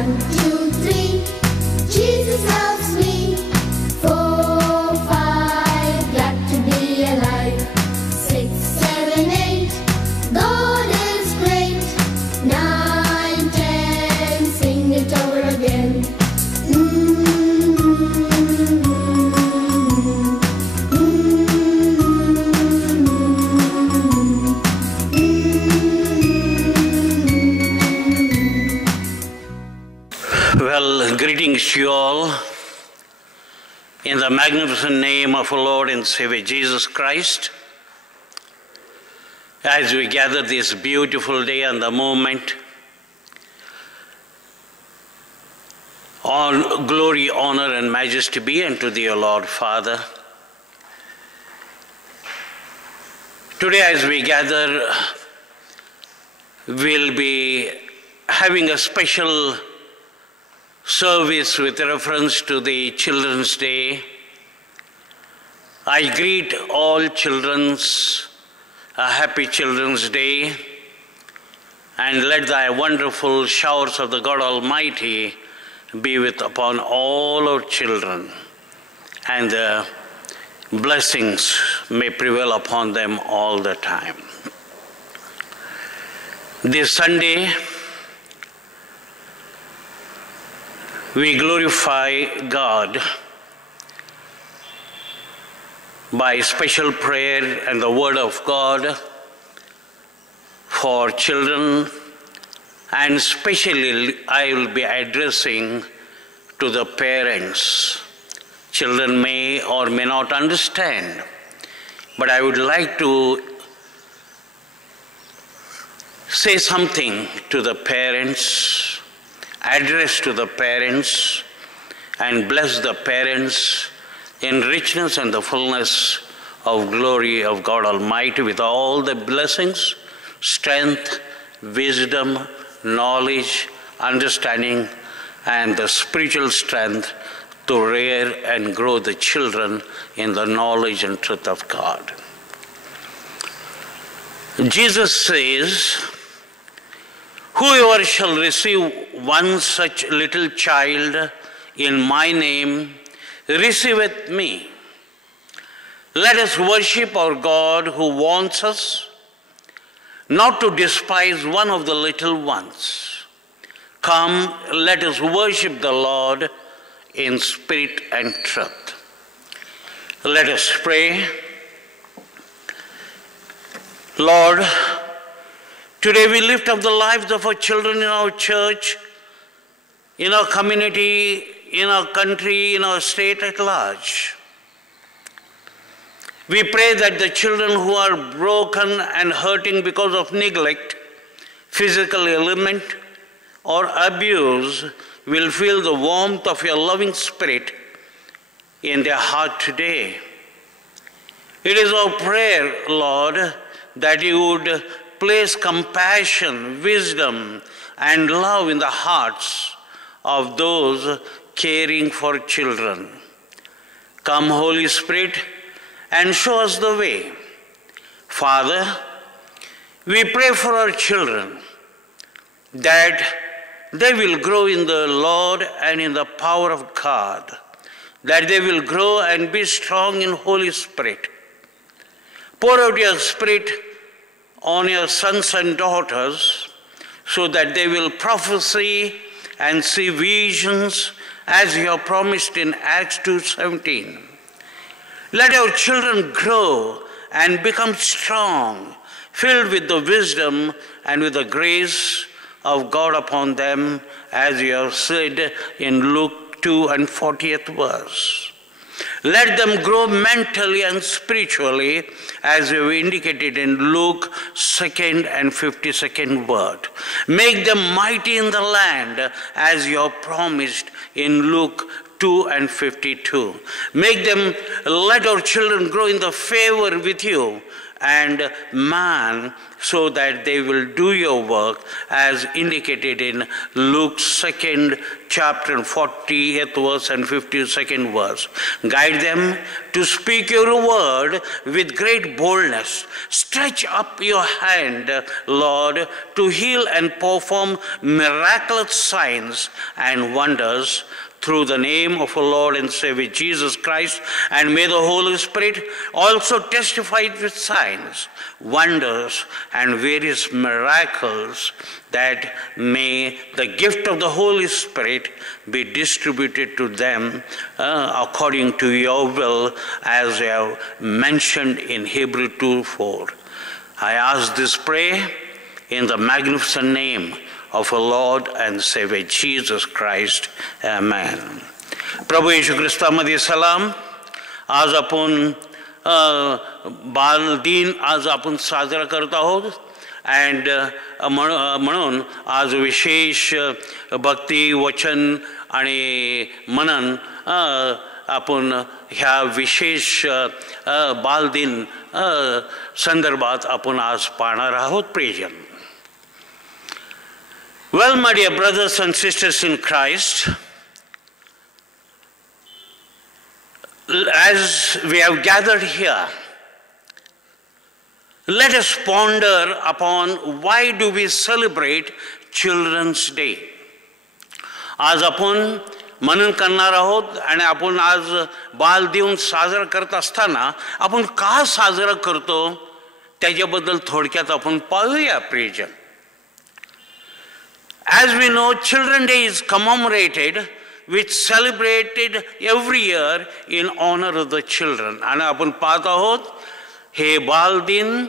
1, 2, 3, Jesus helps me. 4, 5, glad to be alive. 6, 7, 8, God is great. 9, 10, sing it over again. Well, greetings to you all in the magnificent name of our Lord and Savior Jesus Christ. As we gather this beautiful day and the moment, all glory, honor, and majesty be unto thee, O Lord Father. Today, as we gather, we'll be having a special service with reference to the Children's Day. I greet all children's a happy Children's Day, and let thy wonderful showers of the God Almighty be upon all our children, and the blessings may prevail upon them all the time. This Sunday, we glorify God by special prayer and the Word of God for children, and especially I will be addressing to the parents. Children may or may not understand, but I would like to say something to the parents, address to the parents, and bless the parents in richness and the fullness of glory of God Almighty with all the blessings, strength, wisdom, knowledge, understanding, and the spiritual strength to rear and grow the children in the knowledge and truth of God. Jesus says, "Whoever shall receive one such little child in my name, receiveth me." Let us worship our God who wants us not to despise one of the little ones. Come, let us worship the Lord in spirit and truth. Let us pray. Lord, today we lift up the lives of our children in our church, in our community, in our country, in our state at large. We pray that the children who are broken and hurting because of neglect, physical ailment, or abuse will feel the warmth of your loving spirit in their heart today. It is our prayer, Lord, that you would place compassion, wisdom, and love in the hearts of those caring for children. Come, Holy Spirit, and show us the way. Father, we pray for our children that they will grow in the Lord and in the power of God, that they will grow and be strong in Holy Spirit. Pour out your Spirit on your sons and daughters so that they will prophesy and see visions as you have promised in Acts 2:17. Let our children grow and become strong, filled with the wisdom and with the grace of God upon them, as you have said in Luke 2 and 40th verse. Let them grow mentally and spiritually, as you have indicated in Luke 2nd and 52nd word. Make them mighty in the land, as you have promised in Luke 2 and 52. Let our children grow in the favor with you, and man, so that they will do your work, as indicated in Luke's 2nd chapter, 40th verse and 52nd verse. Guide them to speak your word with great boldness. Stretch up your hand, Lord, to heal and perform miraculous signs and wonders through the name of our Lord and Savior Jesus Christ, and may the Holy Spirit also testify with signs, wonders, and various miracles, that may the gift of the Holy Spirit be distributed to them according to your will, as you have mentioned in Hebrews 2:4. I ask this prayer in the magnificent name of our Lord and Savior Jesus Christ. Amen. प्रभू येशू ख्रिस्तामध्ये सलाम. आज आपण बाल दिन आज आपण साजरा करत आहोत, अँड म्हणून आज विशेष भक्ती वचन आणि मनन आपण ह्या विशेष बालदिन संदर्भात आपण आज पाहणार आहोत. प्रेजन. Well, my dear brothers and sisters in Christ, as we have gathered here, let us ponder upon why do we celebrate Children's Day. आज आपण मनन करणार आहोत, आणि आपण आज बाल दिन साजरा करत असताना आपण का साजरा करतो त्याच्याबद्दल थोडक्यात आपण पाहूया. प्रियजन, as we know, Children's Day is commemorated, which celebrated every year in honor of the children. आणि आपण पाहत आहोत हे बाल दिन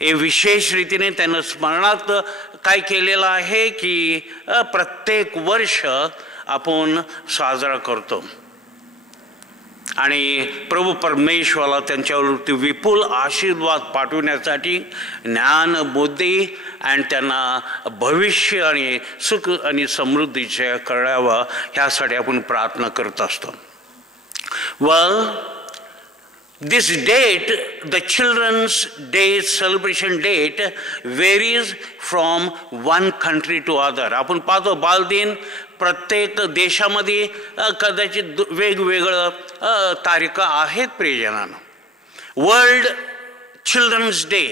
हे विशेष रीतीने त्यांना स्मरणात काय केलेलं आहे की प्रत्येक वर्ष आपण साजरा करतो, आणि प्रभू परमेश्वराला त्यांच्यावरती विपुल आशीर्वाद पाठवण्यासाठी ज्ञान, बुद्धी आणि त्यांना भविष्य आणि सुख आणि समृद्धीचे करावं ह्यासाठी आपण प्रार्थना करत असतो. Well, this date, the Children's Day celebration date, varies from one country to other. आपण पाहतो बालदिन प्रत्येक देशामध्ये कदाचित वेगवेगळं तारीख आहेत. प्रियजनांनो, वर्ल्ड चिल्ड्रन्स डे,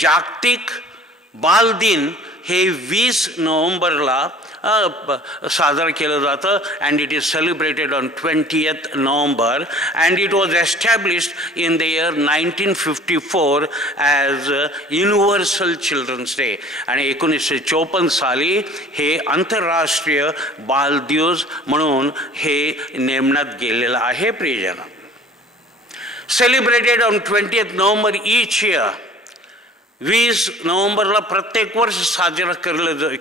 जागतिक बालदिन हे 20 नोव्हेंबरला साजरा केलं जातं, and it is celebrated on 20th November, and it was established in the year 1954 as Universal Children's Day. आणि 1954 साली हे आंतरराष्ट्रीय बाल दिवस म्हणून हे नेमण्यात गेलेलं आहे. प्रियजन, celebrated on 20th November each year. 20 नोव्हेंबरला प्रत्येक वर्ष साजरा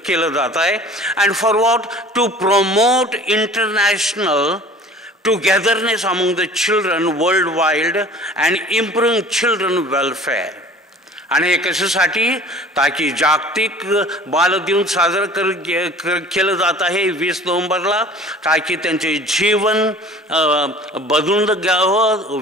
केलं जात आहे. And for what? To promote international togetherness among the children worldwide and improving children welfare. आणि हे कशासाठी? ताकी जागतिक बालदिन साजरा केलं जात आहे 20 नोव्हेंबरला, ताकी त्यांचे जीवन बदलून घ्यावं,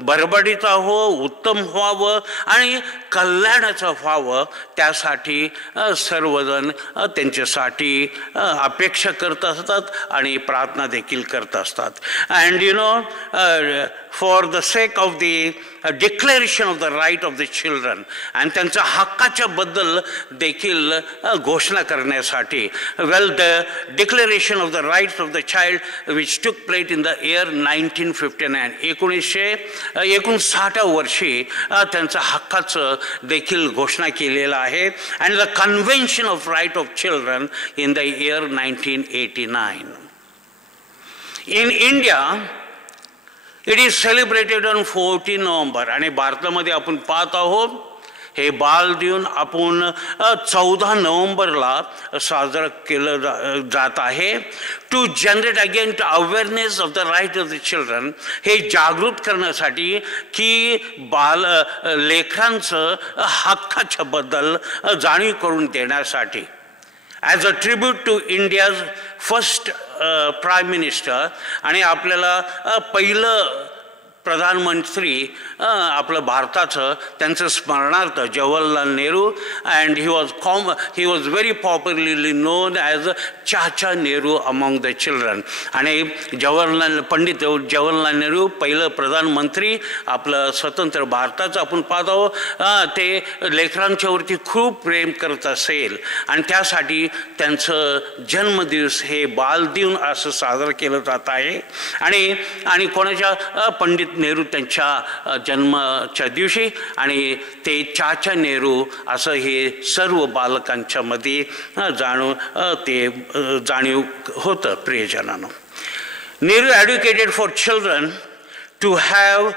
भरभराटीचं व्हावं, उत्तम व्हावं आणि कल्याणाचं व्हावं, त्यासाठी सर्वजण त्यांच्यासाठी अपेक्षा करत असतात आणि प्रार्थना देखील करत असतात. And you know, for the sake of the declaration of the right of the children, आणि त्यांच्या हक्काच्या बद्दल देखील घोषणा करण्यासाठी. Well, the declaration of the rights of the child which took place in the year 1959, 1959 वर्षी त्यांच्या हक्काचं देखील घोषणा केलेलं आहे. And the convention of right of children in the year 1989. In India it is celebrated on 14 November. आणि भारतामध्ये आपण पाहत आहोत हे बाल दिन आपण 14 नोव्हेंबरला साजरा केलं जात आहे. To generate again to awareness of the right of the children, हे जागृत करण्यासाठी की लेकरांचं हक्काच्या बद्दल जाणीव करून देण्यासाठी. As a tribute to India's first prime minister, आणि आपल्याला पहिलं प्रधानमंत्री आपलं भारताचं त्यांचं स्मरणार्थ Jawaharlal Nehru and he was very popularly known as Chacha Nehru among the children. आणि पंडित जवाहरलाल नेहरू पहिलं प्रधानमंत्री आपलं स्वतंत्र भारताचं आपण पाहतो ते लेकरांच्यावरती खूप प्रेम करत असेल आणि त्यासाठी त्यांचं जन्मदिवस हे बालदिन असं साजरं केलं जात आहे. आणि कोणाच्या पंडित नेहरू त्यांच्या जन्माच्या दिवशी आणि ते चाचा नेहरू असं हे सर्व बालकांच्या मध्ये जाणीव होतं प्रियजनांनो. Nehru advocated for children to have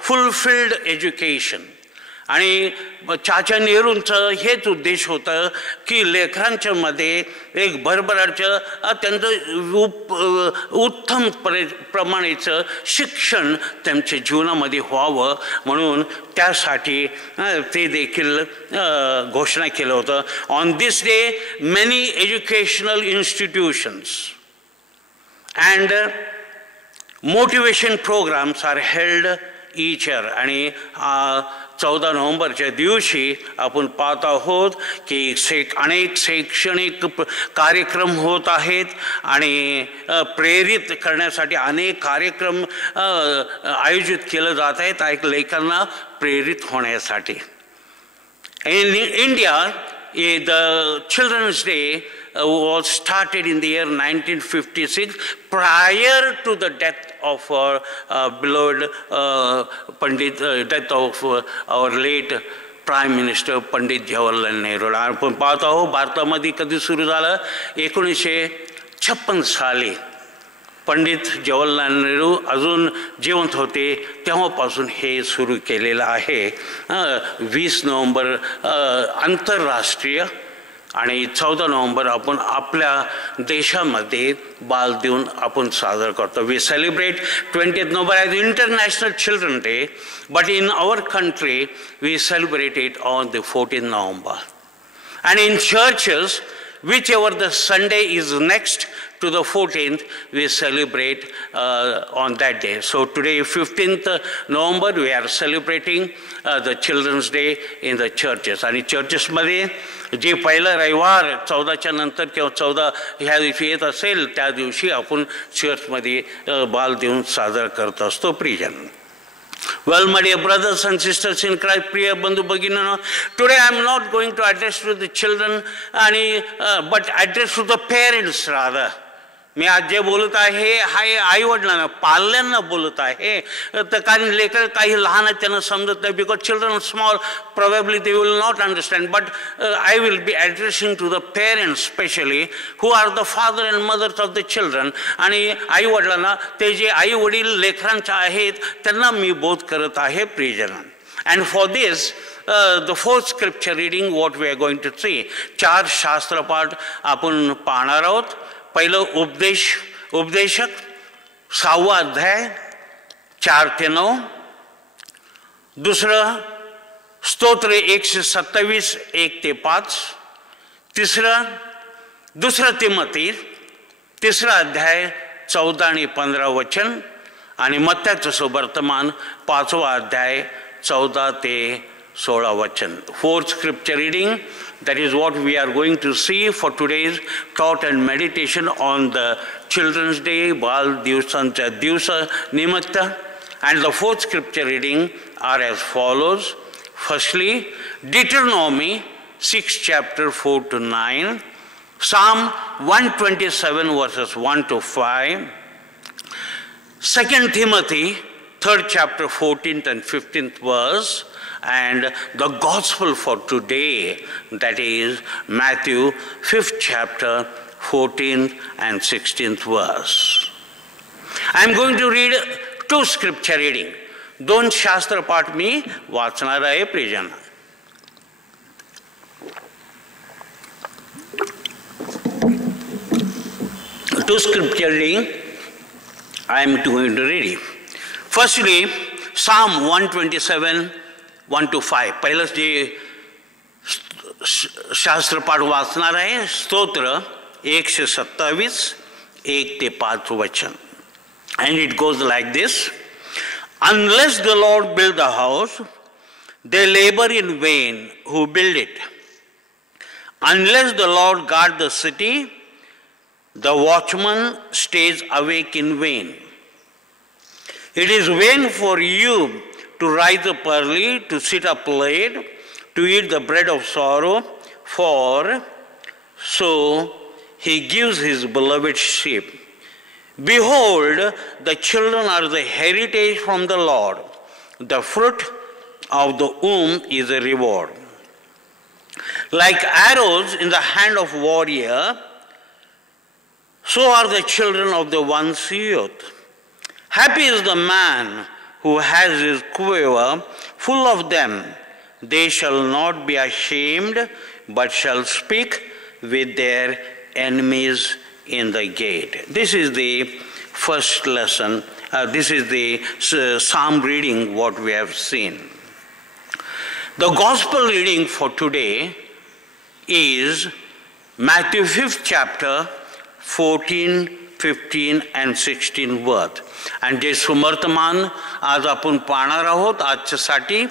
fulfilled education. आणि चाचा नेहरूंचं हेच उद्देश होतं की लेकरांच्या मध्ये एक भरभराटचं त्यांचं उत्तम प्रमाणेचं शिक्षण त्यांच्या जीवनामध्ये व्हावं म्हणून त्यासाठी ते देखील घोषणा केलं होतं. On this day many educational institutions and motivation programmes are held each year. आणि 14 नोव्हेंबरच्या दिवशी आपण पाहत आहोत की अनेक शैक्षणिक कार्यक्रम होत आहेत आणि प्रेरित करण्यासाठी अनेक कार्यक्रम आयोजित केले जात आहेत अनेक लेखकांना प्रेरित होण्यासाठी. In India, the Children's Day was started in the year 1956 prior to the death of our beloved death of our late Prime Minister Pandit Jawaharlal Nehru. आपण पाहत आहोत भारतामध्ये कधी सुरू झालं 1956 साली पंडित जवाहरलाल नेहरू अजून जिवंत होते तेव्हापासून हे सुरू केलेलं आहे. 20 नोव्हेंबर आंतरराष्ट्रीय आणि 14 नोव्हेंबर आपण आपल्या देशामध्ये बालदिन आपण साजरा करतो. We celebrate 20th November as International Children Day, but in our country we celebrate it on the 14th November. And in churches, whichever the Sunday is next to the 14th, we celebrate on that day. So today, 15th November, we are celebrating the Children's Day in the churches. आणि चर्चेसमध्ये जे पहिला रविवार 14च्या नंतर किंवा 14 ह्या दिवशी येत असेल त्या दिवशी आपण चर्चमध्ये बालदिन साजरा करत असतो प्रियजन. Well, my dear brothers and sisters in Christ, priya bandhu bhaginano, today I am not going to address to the children, but address to the parents rather. मी आज जे बोलत आहे हाय आई वडिलांना पाल्यांना बोलत आहे तर कारण लेकर काही लहान आहेत त्यांना समजत नाही because children small probably they will not understand but I will be addressing to the parents specially who are the father and mothers of the children. आणि आई वडिलांना ते जे आई वडील लेकरांचे आहेत त्यांना मी बोध करत आहे प्रियजन. And for this the fourth scripture reading what we are going to see. 4 शास्त्रपाठ आपण पाहणार आहोत. पहिलं उपदेशक 6वा अध्याय 4 ते 9. दुसरं स्तोत्र 127 1 ते 5. दुसरं तिमोथी 3रा अध्याय 14 आणि 15 वचन. आणि मत्तयाचं सुवर्तमान 5वा अध्याय 14 ते 16 वचन. Fourth scripture reading, that is what we are going to see for today's thought and meditation on the Children's Day, Bal Divsancha Divsa Nimatta. And the fourth scripture reading are as follows. Firstly, Deuteronomy 6 chapter 4 to 9, Psalm 127 verses 1 to 5, 2 Timothy 3rd chapter 14th and 15th verse, and the gospel for today, that is Matthew 5th chapter 14th and 16th verse. I am going to read 2 scripture reading. 2 शास्त्र पाठ मी वाचणार आहे प्रियजन. Two scripture reading I am going to read. Firstly, Psalm 127 1 to 5. पहिलंच जे शास्त्रपाठ वाचणार आहे स्तोत्र 127 1 ते 5 वचन. And it goes like this. Unless the Lord build the house, they labor in vain who build it. Unless the Lord guard the city, the watchman stays awake in vain. It is vain for you to rise up early, to sit up late, to eat the bread of sorrow, for so he gives his beloved sheep. Behold, the children are the heritage from the Lord. The fruit of the womb is a reward. Like arrows in the hand of warrior, so are the children of the one's youth. Happy is the man who has his quiver full of them. They shall not be ashamed, but shall speak with their enemies in the gate. This is the first lesson. This is the psalm reading, what we have seen. The gospel reading for today is Matthew 5th chapter, 14, 15 and 16 word. आणि जे सुवर्तमान आज आपण पाहणार आहोत आजच्यासाठी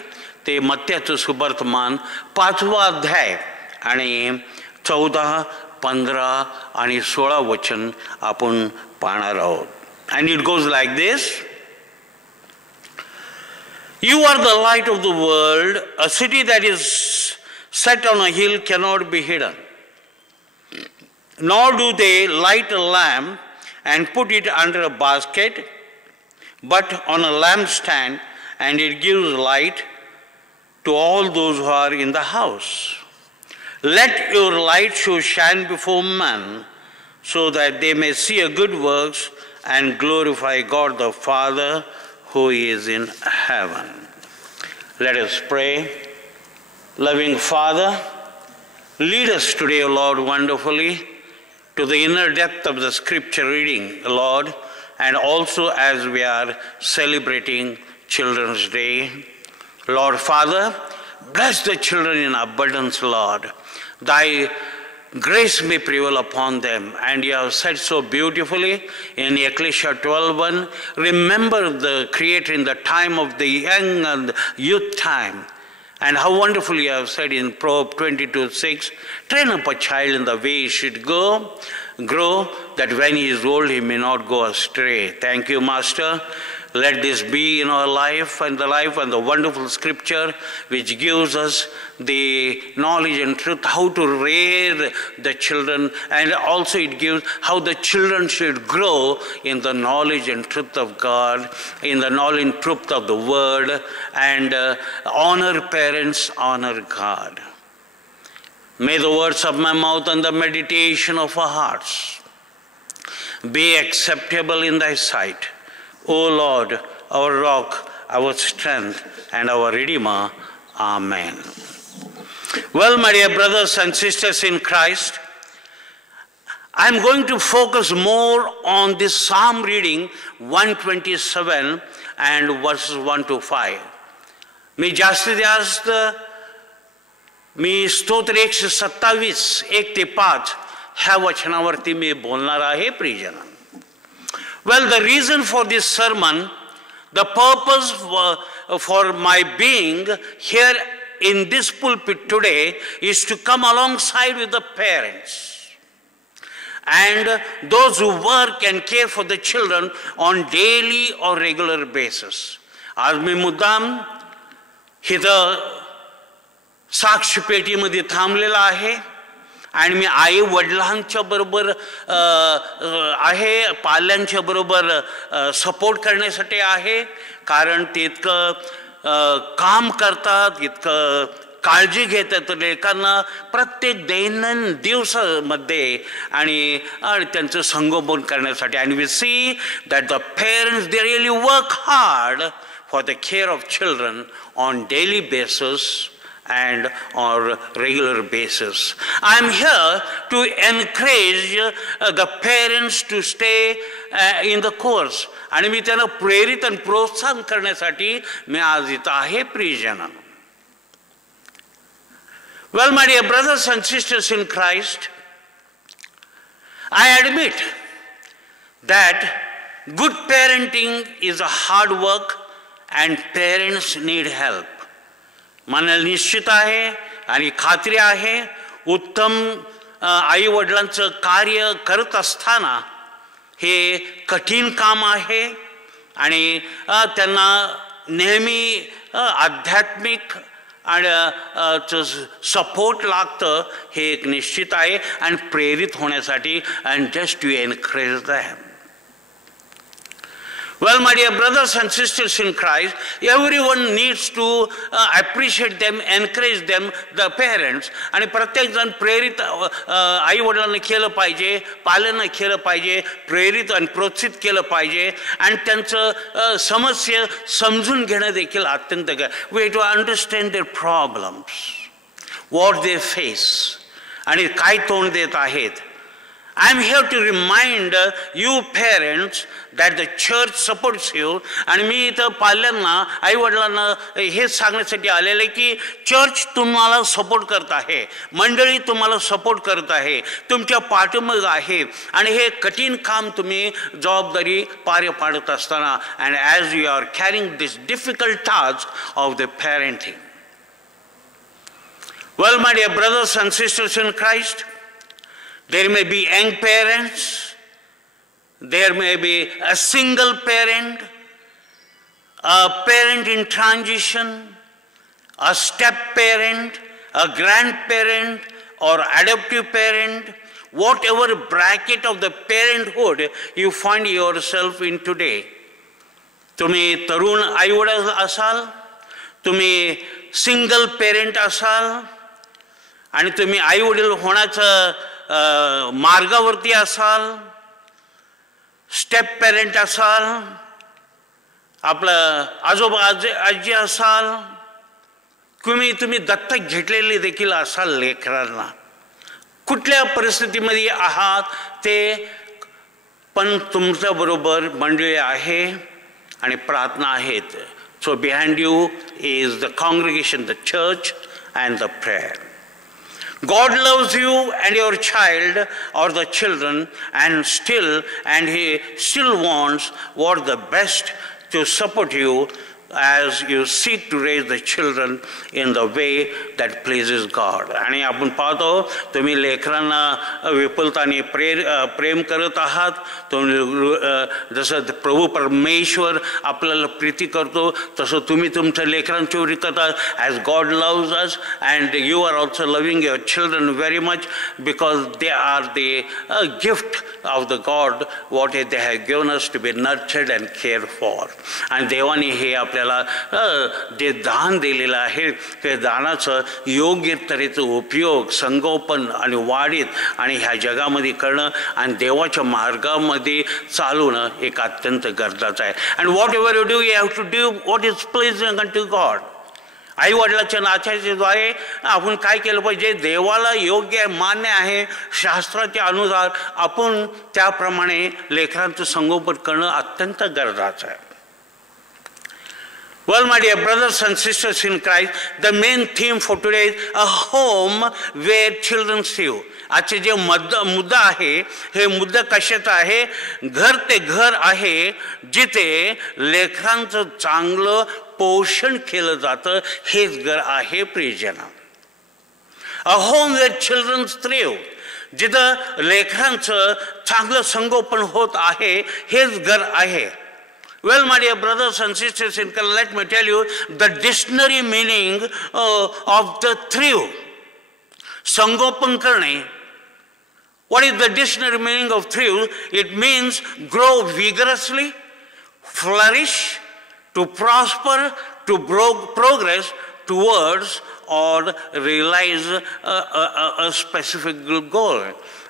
ते मत्त्याचं सुवर्तमान 5वा अध्याय आणि 14, 15 आणि 16 वचन आपण पाहणार आहोत. And it goes like this. You are the light of the world. A city that is set on a hill cannot be hidden. Nor do they light a lamp and put it under a basket, but on a lampstand, and it gives light to all those who are in the house. Let your light so shine before men, so that they may see your good works and glorify God the Father who is in heaven. Let us pray. Loving Father, lead us today, O Lord, wonderfully to the inner depth of the scripture reading, Lord, and also as we are celebrating Children's Day. Lord Father, bless the children in abundance, Lord. Thy grace may prevail upon them. And you have said so beautifully in Ecclesiastes 12:1, remember the Creator in the time of the young and youth time. And how wonderfully you have said in Proverbs 22:6, train up a child in the way he should grow, that when he is old he may not go astray. Thank you, Master. Let this be in our life and the wonderful scripture which gives us the knowledge and truth, how to rear the children, and also it gives how the children should grow in the knowledge and truth of God, in the knowledge and truth of the word, and honor parents, honor God. May the words of my mouth and the meditation of our hearts be acceptable in thy sight, O Lord, our rock, our strength, and our Redeemer. Amen. Well, my dear brothers and sisters in Christ, I'm going to focus more on this psalm reading 127 and verses 1 to 5. मी जास्तीत जास्त स्तोत्र 127, 1 ते 5 ह्या वचनावरती मी बोलणार आहे प्रियजन. Well, the reason for this sermon, the purpose for my being here in this pulpit today is to come alongside with the parents and those who work and care for the children on daily or regular basis. आज मी मुद्दाम इथं साक्ष पेटीमध्ये थांबलेला आहे आणि मी आई वडिलांच्या बरोबर आहे, पाल्यांच्या बरोबर सपोर्ट करण्यासाठी आहे, कारण ते इतकं काम करतात, इतकं काळजी घेतात लेकरांना प्रत्येक दैनंदिन दिवसामध्ये आणि त्यांचं संगोपन करण्यासाठी. And we see that the parents, they really work hard for the care of children on daily basis and on regular basis. I'm here to encourage the parents to stay in the course. आणि मी त्यांना प्रेरित आणि प्रोत्साहन करण्यासाठी मी आज इथं आहे प्रियजन. Well, my dear brothers and sisters in Christ, I admit that good parenting is a hard work and parents need help. मला निश्चित आहे आणि खात्री आहे उत्तम आई वडिलांचं कार्य करत असताना हे कठीण काम आहे आणि त्यांना नेहमी आध्यात्मिक आणि सपोर्ट लागतं हे एक निश्चित आहे आणि प्रेरित होण्यासाठी and just to encourage them. Well, my dear brothers and sisters in Christ, everyone needs to appreciate them, encourage them, the parents. आणि प्रत्येक जण प्रेरित आई वडिलांना केलं पाहिजे, पालन केलं पाहिजे, प्रेरित आणि प्रोत्साहित केलं पाहिजे आणि त्यांचं समस्या समजून घेणं देखील अत्यंत we have to understand their problems, what they face आणि काय तोंड देत आहेत. I am here to remind you parents that the church supports you. आणि मी इथं पाल्यांना आई वडिलांना हेच सांगण्यासाठी आलेलं आहे की चर्च तुम्हाला सपोर्ट करत आहे, मंडळी तुम्हाला सपोर्ट करत आहे, तुमच्या पाठीमागे आहे आणि हे कठीण काम तुम्ही जबाबदारी पार पाडत असताना and as you are carrying this difficult task of the parenting. Well, my dear brothers and sisters in Christ, there may be young parents, there may be a single parent, a parent in transition, a step parent, a grandparent or adoptive parent, whatever bracket of the parenthood you find yourself in today. तुम्ही तरुण आईवडील असाल, तुम्ही single parent असाल आणि तुम्ही आईवडील होण्याचं मार्गावरती असाल, स्टेप पेरेंट असाल, आपलं आजोबा आजी असाल, तुम्ही दत्तक घेतलेले देखील असाल लेकरांना, कुठल्या परिस्थितीमध्ये आहात ते पण तुमच्या बरोबर मंडळी आहे आणि प्रार्थना आहेत. So behind you is the congregation, the church and the prayer. God loves you and your child or the children and he still wants what the best to support you as you seek to raise the children in the way that pleases God. आणि आपण पाहतो तुम्ही लेकरांना विपुलताने प्रेम करत आहात, तुम्ही जसं प्रभू परमेश्वर आपल्याला प्रीती करतो तसं तुम्ही तुमच्या लेकरांची करता. as God loves us and you are also loving your children very much because they are the gift of the God what they have given us to be nurtured and cared for. आणि देवाने हे आपल्याला जे दान दिलेलं आहे ते दानाचं योग्य तऱ्हेचा उपयोग संगोपन आणि वाढीत आणि ह्या जगामध्ये करणं आणि देवाच्या मार्गामध्ये चालवणं एक अत्यंत गरजेचं आहे. and whatever you do, you have to do what is pleasing unto God. आई वडिलाच्या नात्याच्या द्वारे आपण काय केलं पाहिजे, देवाला योग्य मान्य आहे शास्त्राच्या अनुसार आपण त्याप्रमाणे लेकरांचं संगोपन करणं अत्यंत गरजेचं आहे. Well, my dear brothers and sisters in Christ, the main theme for today is a home where children live. आजचे जे मुद्दा आहे हे मुद्दा कशाचा आहे, घर ते घर आहे जिथे लेकरांचं चांगलं पोषण केलं जातं, हेच घर आहे प्रियजन. A home where children thrive, जिथं लेकरांचं चांगलं संगोपन होत आहे हेच घर आहे. Well, my dear brothers and sisters in Christ, let me tell you the dictionary meaning of the thrive, sangopan karne. What is the dictionary meaning of thrive? It means grow vigorously, flourish, to prosper, to progress towards or realize a specific goal.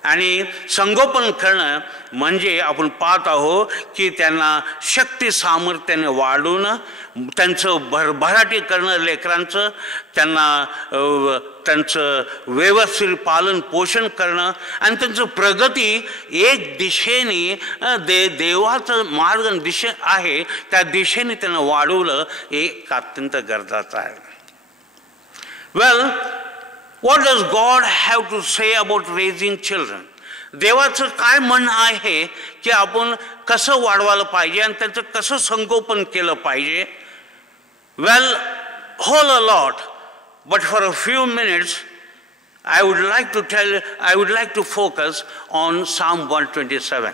आणि संगोपन करणं म्हणजे आपण पाहत आहोत की त्यांना शक्ती सामर्थ्याने वाढवणं, त्यांचं भरभराटी करणं लेकरांचं, त्यांचं व्यवस्थित पालन पोषण करणं आणि त्यांचं प्रगती एक दिशेने देवाचं मार्ग दिशा आहे त्या दिशेने त्यांना वाढवलं हे अत्यंत गरजेचं आहे. Well, what does God have to say about raising children? देवाचं काय म्हणणं आहे की आपण कसं वाढवायला पाहिजे आणि त्यांचं कसं संगोपन केलं पाहिजे. Well, whole a lot, but for a few minutes, I would like to focus on Psalm 127.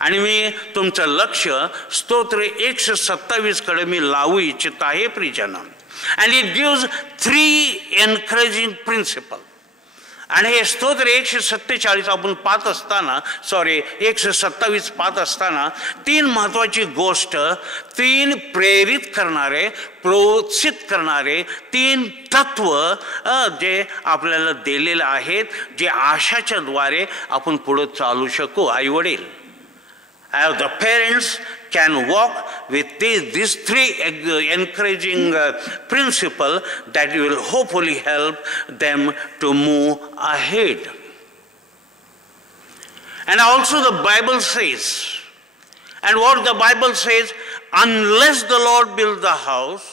आणि मी तुमचं लक्ष स्तोत्र 127 कडे मी लावू इच्छित आहे प्रियजन. And it gives 3 encouraging principles. आणि हे स्तोत्र 147 आपण पाहत असताना 127 पाहत असताना 3 महत्त्वाची गोष्ट, 3 प्रेरित करणारे, प्रोत्साहित करणारे 3 तत्व जे आपल्याला दिलेले आहेत, जे आशाच्या द्वारे आपण पुढे चालू शकू. आई वडील, the parents can walk with these 3 encouraging principles that will hopefully help them to move ahead. And also the Bible says, and what the Bible says, unless the Lord build the house,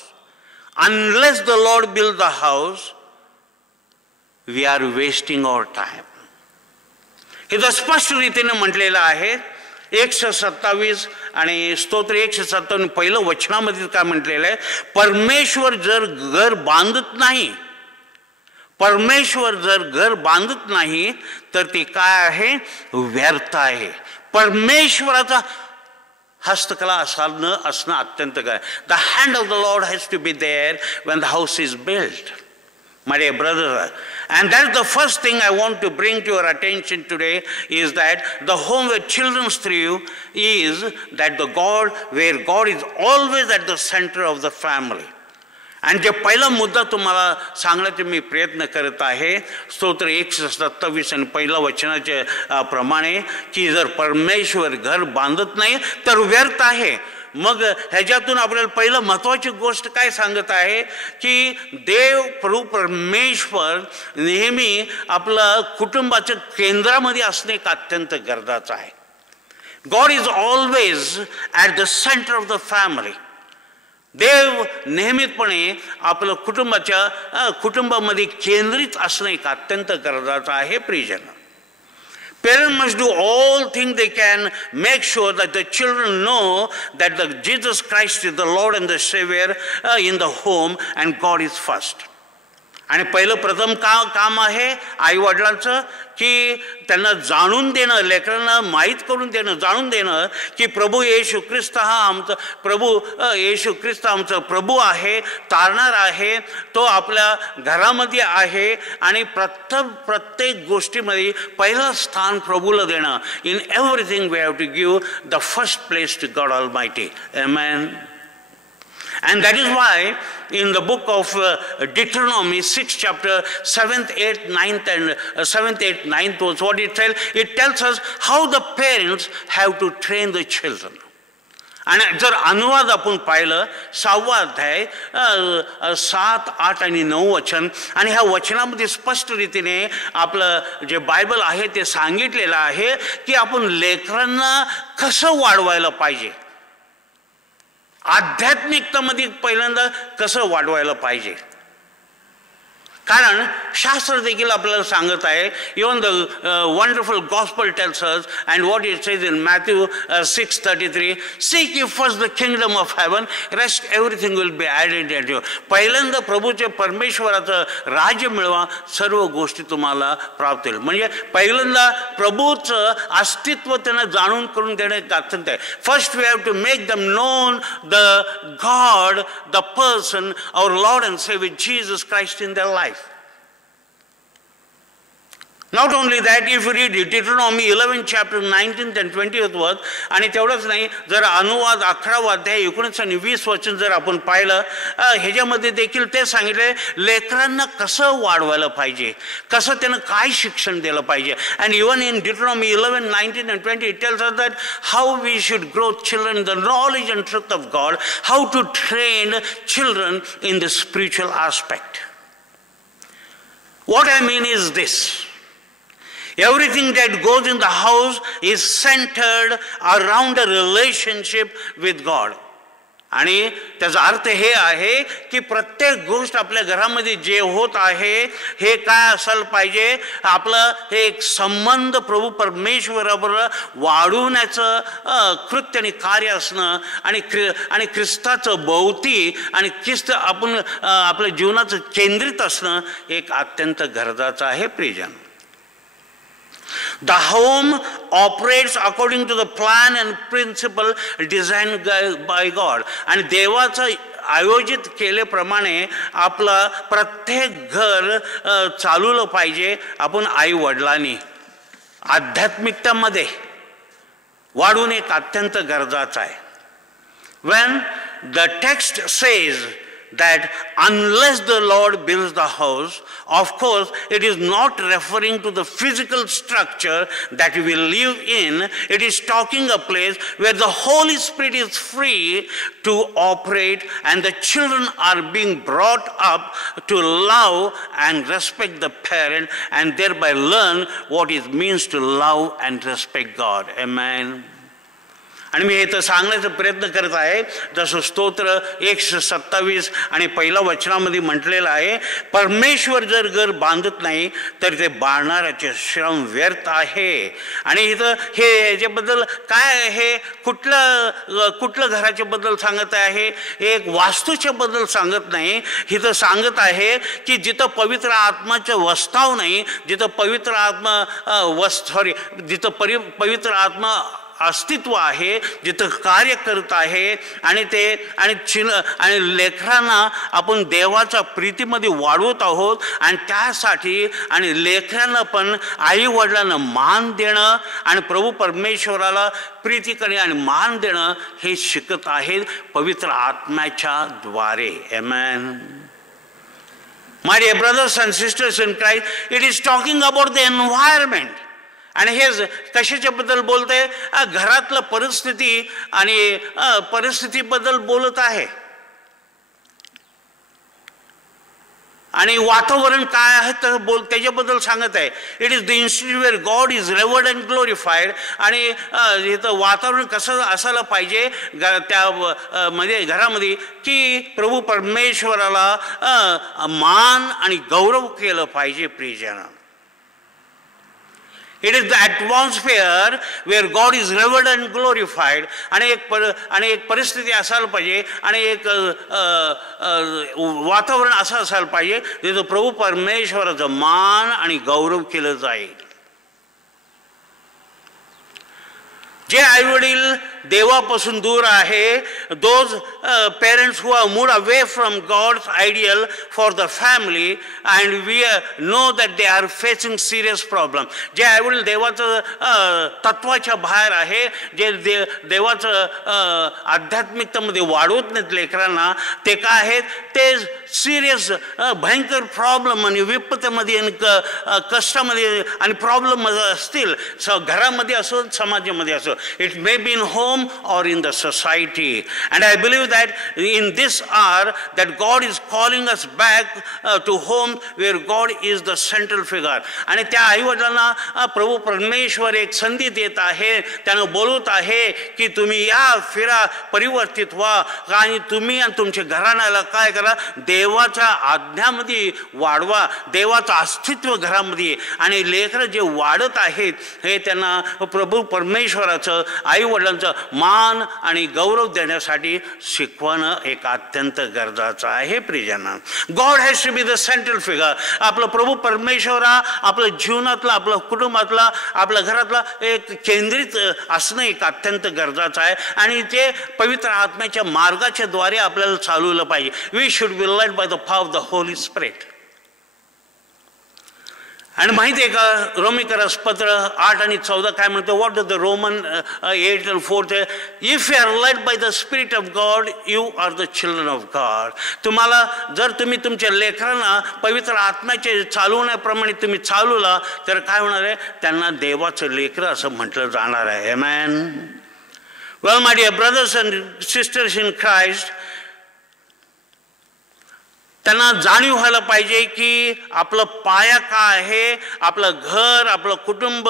we are wasting our time. हे तर स्पष्ट रीतीने म्हटलेलं आहे. 127 आणि स्तोत्र 157 पहिलं वचनामध्ये काय म्हटलेलं आहे, परमेश्वर जर घर बांधत नाही तर ते काय आहे, व्यर्थ आहे. परमेश्वराचा हस्तकला असणं अत्यंत काय. The hand of the Lord has to be there when the house is built. My dear brother, and that is the first thing I want to bring to your attention today, is that the home where children thrive is that where God is always at the center of the family. आणि जे पहिला मुद्दा तुम्हाला सांगण्याचा मी प्रयत्न करत आहे स्तोत्र 127 आणि पहिला वचनाचे प्रमाणे, की जर परमेश्वर घर बांधत नाही तर व्यर्थ आहे. मग ह्याच्यातून आपल्याला पहिलं महत्त्वाची गोष्ट काय सांगत आहे, की देव प्रभू परमेश्वर नेहमी आपलं कुटुंबाच्या केंद्रामध्ये असणे एक अत्यंत गरजेचं आहे. God is always at the centre of the family. देव नेहमीपणे आपलं कुटुंबामध्ये केंद्रित असणे एक अत्यंत गरजेचं आहे प्रियजन. Parents must do all things they can, make sure that the children know that Jesus Christ is the Lord and the Savior in the home and God is first. आणि पहिलं प्रथम काम आहे आई वडिलांचं, की त्यांना जाणून देणं, लेकरांना माहीत करून देणं, जाणून देणं की प्रभू येशू ख्रिस्त हा आमचा प्रभू आहे, तारणार आहे, तो आपल्या घरामध्ये आहे आणि प्रत्येक गोष्टीमध्ये पहिलं स्थान प्रभूला देणं. In everything we have to give the first place to God Almighty. Amen. And that is why in the book of Deuteronomy 6 chapter 7th, 8th, 9th and 7th, 8th, 9th was what it tells. It tells us how the parents have to train the children. आणि जर अनुवाद आपण पाहिलं 6वा अध्याय 7, 8 आणि 9 वचन, आणि ह्या वचनामध्ये स्पष्ट रीतीने आपलं जे बायबल आहे ते सांगितलेलं आहे की आपण लेकरांना कसं वाढवायला पाहिजे, आध्यात्मिकतामध्ये पहिल्यांदा कसं वाढवायला पाहिजे. कारण शास्त्र देखील आपल्याला सांगत आहे. Even the wonderful gospel tells us, and what it says in Matthew 6:33, seek you first the kingdom of heaven, rest everything will be added at you. पहिल्यांदा प्रभूचे परमेश्वराचं राज्य मिळवा, सर्व गोष्टी तुम्हाला प्राप्त होईल. म्हणजे पहिल्यांदा प्रभूचं अस्तित्व त्यांना जाणून करून देणे अत्यंत आहे. First we have to make them known the God, the person, our Lord and saviour Jesus Christ in their life. Not only that, if you read Deuteronomy 11 chapter 19th and 20th verse, आणि तेवढंच नाही, जर अनुवाद 11वा अध्याय 19 आणि 20 वचन जर आपण पाहिलं, ह्याच्यामध्ये देखील ते सांगितले लेकरांना कसं वाढवायला पाहिजे, कसं त्यांना काय शिक्षण दिलं पाहिजे. And even in Deuteronomy 11, 19 and 20 it tells us that how we should grow children in the knowledge and truth of God, how to train children in the spiritual aspect. What I mean is this: everything that goes in the house is centered around a relationship with God. आणि त्याचा अर्थ हे आहे की प्रत्येक गोष्ट आपल्या घरामध्ये जे होत आहे हे काय असायला पाहिजे, आपलं हे एक संबंध प्रभू परमेश्वराबरोबर वाढवण्याचं कृत्य आणि कार्य असणं आणि ख्रिस्ताचं भोवती आणि ख्रिस्त आपण आपल्या जीवनाचं केंद्रित असणं एक अत्यंत गरजेचं आहे प्रियजन. The home operates according to the plan and principle designed by God. आणि देवाचं आयोजित केल्याप्रमाणे आपलं प्रत्येक घर चालवलं पाहिजे. आपण आई वडिलांनी आध्यात्मिकतामध्ये वाढून एक अत्यंत गरजेचं आहे. When the text says that unless the Lord builds the house, of course it is not referring to the physical structure that we live in. It is talking a place where the Holy Spirit is free to operate and the children are being brought up to love and respect the parent and thereby learn what it means to love and respect God. Amen. आणि मी हे तर सांगण्याचा प्रयत्न करत आहे, जसं स्तोत्र 127 आणि पहिल्या वचनामध्ये म्हटलेलं आहे, परमेश्वर जर घर बांधत नाही तर ते बांधणाऱ्याचे श्रम व्यर्थ आहे. आणि इथं हे याच्याबद्दल काय, हे कुठलं घराच्या बद्दल सांगत आहे, एक वास्तूच्या बद्दल सांगत नाही. इथं सांगत आहे की जिथं पवित्र आत्माचं वस्ताव नाही, जिथं पवित्र आत्मा जिथं पवित्र आत्मा अस्तित्व आहे, जिथं कार्य करत आहे आणि लेकरांना आपण देवाच्या प्रीतीमध्ये वाढवत आहोत. आणि त्यासाठी आणि लेकरांना पण आई वडिलांना मान देणं आणि प्रभू परमेश्वराला प्रीती करणे आणि मान देणं हे शिकत आहेत पवित्र आत्म्याच्या द्वारे. आमेन. My dear brothers and sisters in Christ, it is talking about the environment. आणि हे कशाच्याबद्दल बोलत आहे, घरातलं परिस्थिती आणि परिस्थितीबद्दल बोलत आहे. आणि वातावरण काय आहे तर त्याच्याबद्दल सांगत आहे. It is the institute where God is revered and glorified. आणि इथं वातावरण कसं असायला पाहिजे त्या मध्ये घरामध्ये की प्रभू परमेश्वराला मान आणि गौरव केलं पाहिजे प्रियजन. It is the atmosphere where God is revered and glorified. आणि एक परिस्थिती असायला पाहिजे आणि एक वातावरण असं असायला पाहिजे जिथं प्रभू परमेश्वराचं मान आणि गौरव केलं जाईल. जे आईवडील देवापासून दूर आहे, those parents who have moved away from God's ideal for the family and we know that they are facing serious problem. जे आईवडील देवाचं तत्वाच्या बाहेर आहे, जे देवाचं आध्यात्मिकतेमध्ये वाढवत नाहीत लेकरांना, ते काय आहेत, ते सिरियस भयंकर प्रॉब्लेम आणि विपत्तीमध्ये आणि कष्टामध्ये आणि प्रॉब्लेम असतील, घरामध्ये असो समाजामध्ये असो. It may be in home or in the society. And I believe that in this hour that God is calling us back to home where God is the central figure. आणि त्या आईवडिलांना प्रभू परमेश्वर एक संधी देत आहे, त्यानं बोलवत आहे की तुम्ही या, फिरा, परिवर्तित व्हा आणि तुम्ही आणि तुमच्या घराण्याला काय करा, देवाच्या आज्ञामध्ये वाढवा, देवाचं अस्तित्व घरामध्ये. आणि लेकरं जे वाढत आहेत हे त्यांना प्रभू परमेश्वराचं आईवडिलांचं मान आणि गौरव देण्यासाठी शिकवणं एक अत्यंत गरजेचं आहे प्रियजन. God has to be the central figure. आपलं प्रभू परमेश्वरा आपल्या जीवनातला, आपल्या कुटुंबातला, आपल्या घरातला एक केंद्रित असणं एक अत्यंत गरजेचं आहे. आणि ते पवित्र आत्म्याच्या मार्गाच्या द्वारे आपल्याला चालवलं पाहिजे. We should be led by the power of the Holy Spirit. आणि माहिती आहे का, रोमिकरस पत्र 8 आणि 14 काय म्हणतो, what does the Roman 8 and 4, if you are led by the spirit of God you are the children of God. तुम्हाला जर तुम्ही तुमच्या लेकरांना पवित्र आत्म्याचे चालवण्याप्रमाणे तुम्ही चालवला तर काय होणार आहे, त्यांना देवाचं लेकरं असं म्हटलं जाणार आहे. Amen. Well my dear brothers and sisters in Christ, त्यांना जाणीव व्हायला पाहिजे की आपलं पाया काय आहे, आपलं घर, आपलं कुटुंब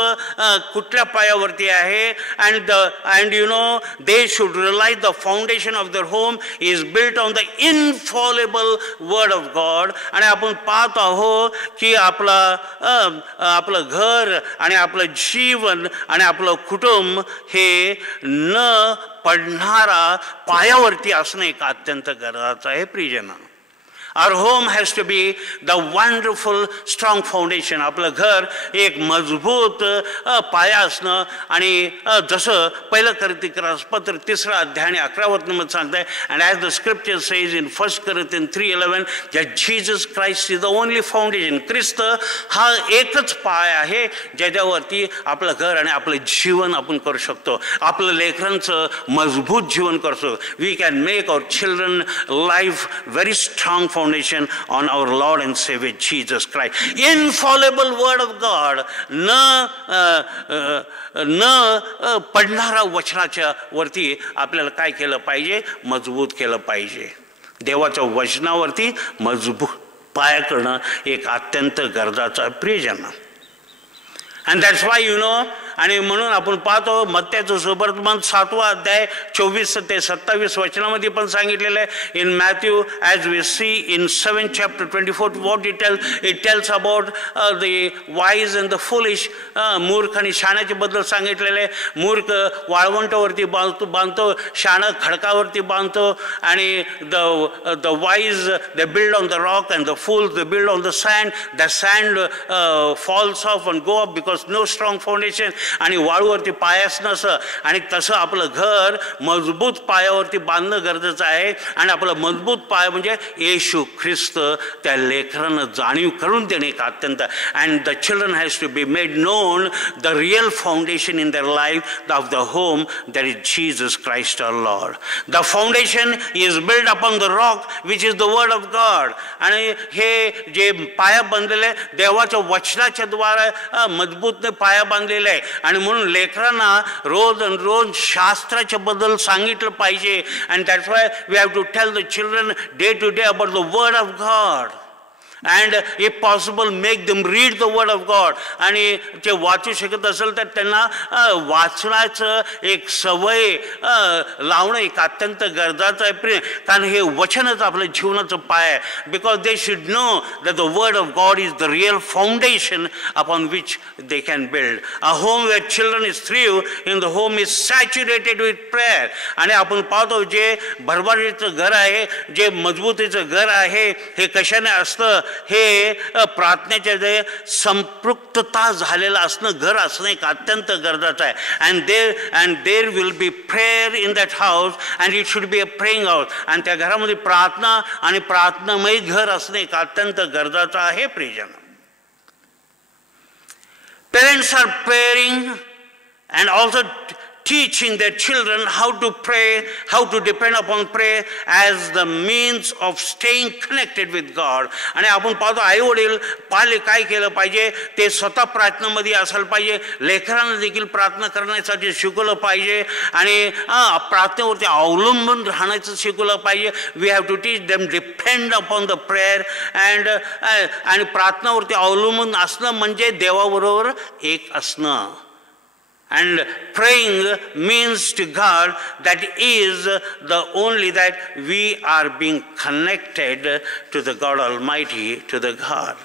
कुठल्या पायावरती आहे. And you know they should realise the foundation of their home is built on the infallible word of God. आणि आपण पाहत आहोत की आपलं घर आणि आपलं जीवन आणि आपलं कुटुंब हे न पडणारा पायावरती असणं एक अत्यंत गरजेचं आहे प्रियजन. Our home has to be the wonderful strong foundation. आपलं घर एक मजबूत पाया असणं. आणि जसं पहिलं कोरिन्थियन पत्र 3 अध्याय आणि 11 वचनामध्ये सांगताय, and as the scripture says in 1 Corinthians 3:11 that Jesus Christ is the only foundation. ख्रिस्त हा एकच पाय आहे ज्याच्यावरती आपलं घर आणि आपलं जीवन आपण करू शकतो, आपलं लेकरांचं मजबूत जीवन करतो. We can make our children life very strong foundation on our Lord and Savior Jesus Christ. Infallible word of God. न पडणारा वचनाच्या वरती आपल्याला काय केलं पाहिजे, मजबूत केलं पाहिजे. देवाच्या वचनावरती मजबूत पाया करणं एक अत्यंत गरजेचं प्रियजन. And that's why you know, आणि म्हणून आपण पाहतो मत्तयाचं सुवर्तमान 7वा अध्याय 24 ते 27 वचनामध्ये पण सांगितलेलं आहे. In Matthew as we see in 7th chapter 24 what it tells about the wise and the foolish. मूर्ख आणि शाण्याच्या बद्दल सांगितलेलं आहे. मूर्ख वाळवंटावरती बांधतो, शाणं खडकावरती बांधतो. आणि the wise they build on the rock and the fools they build on the sand. The sand falls off and go up because no strong foundation. आणि वाळूवरती पायाच नसं. आणि तसं आपलं घर मजबूत पायावरती बांधणं गरजेचं आहे. आणि आपलं मजबूत पाय म्हणजे येशू ख्रिस्त, त्या लेकरांना जाणीव करून देणे एक अत्यंत. And the children has to be made known the real foundation in their life of the home that is Jesus Christ our Lord. The foundation is build upon the rock which is the word of God. आणि हे जे पाया बांधलेले देवाच्या वचनाच्या द्वारा मजबूतने पाया बांधलेला आहे. आणि म्हणून लेकरांना रोज शास्त्राच्या बद्दल सांगितलं पाहिजे. And that's why we have to tell the children day to day about the word of God. and if possible make them read the word of God. आणि ते वाचू शकत असेल तर त्यांना वाचनाचं एक सवय लावणं एक अत्यंत गरजेचं आहे. कारण हे वचनच आपल्या जीवनाचं पाय आहे. because they should know that the word of God is the real foundation upon which they can build. A home where children is thrive in the home is saturated with prayer. आणि आपण पाहतो जे भरभराटीचं घर आहे, जे मजबूतीचं घर आहे, हे कशाने असतं, हे प्रार्थनेच्या जे संपृक्तता झालेलं असणं घर असणं एक अत्यंत गरजेचं आहे. And there will be prayer in that house and it should be a praying house. आणि त्या घरामध्ये प्रार्थना आणि प्रार्थनामय घर असणं एक अत्यंत गरजेचं आहे प्रियजन. Parents are praying and also teaching their children how to pray, how to depend upon prayer as the means of staying connected with God. आणि आपण पाहतो आई वडील पाले काय केलं पाहिजे, ते स्वतः प्रार्थनेमध्ये असायला पाहिजे. लेकरांना देखील प्रार्थना करण्यासाठी शिकवलं पाहिजे आणि प्रार्थनेवरती अवलंबून राहण्याचं शिकवलं पाहिजे. We have to teach them depend upon the prayer. आणि प्रार्थनावरती अवलंबून असणं म्हणजे देवाबरोबर एक असणं. And praying means to God that is the only that we are being connected to the God Almighty, to the God.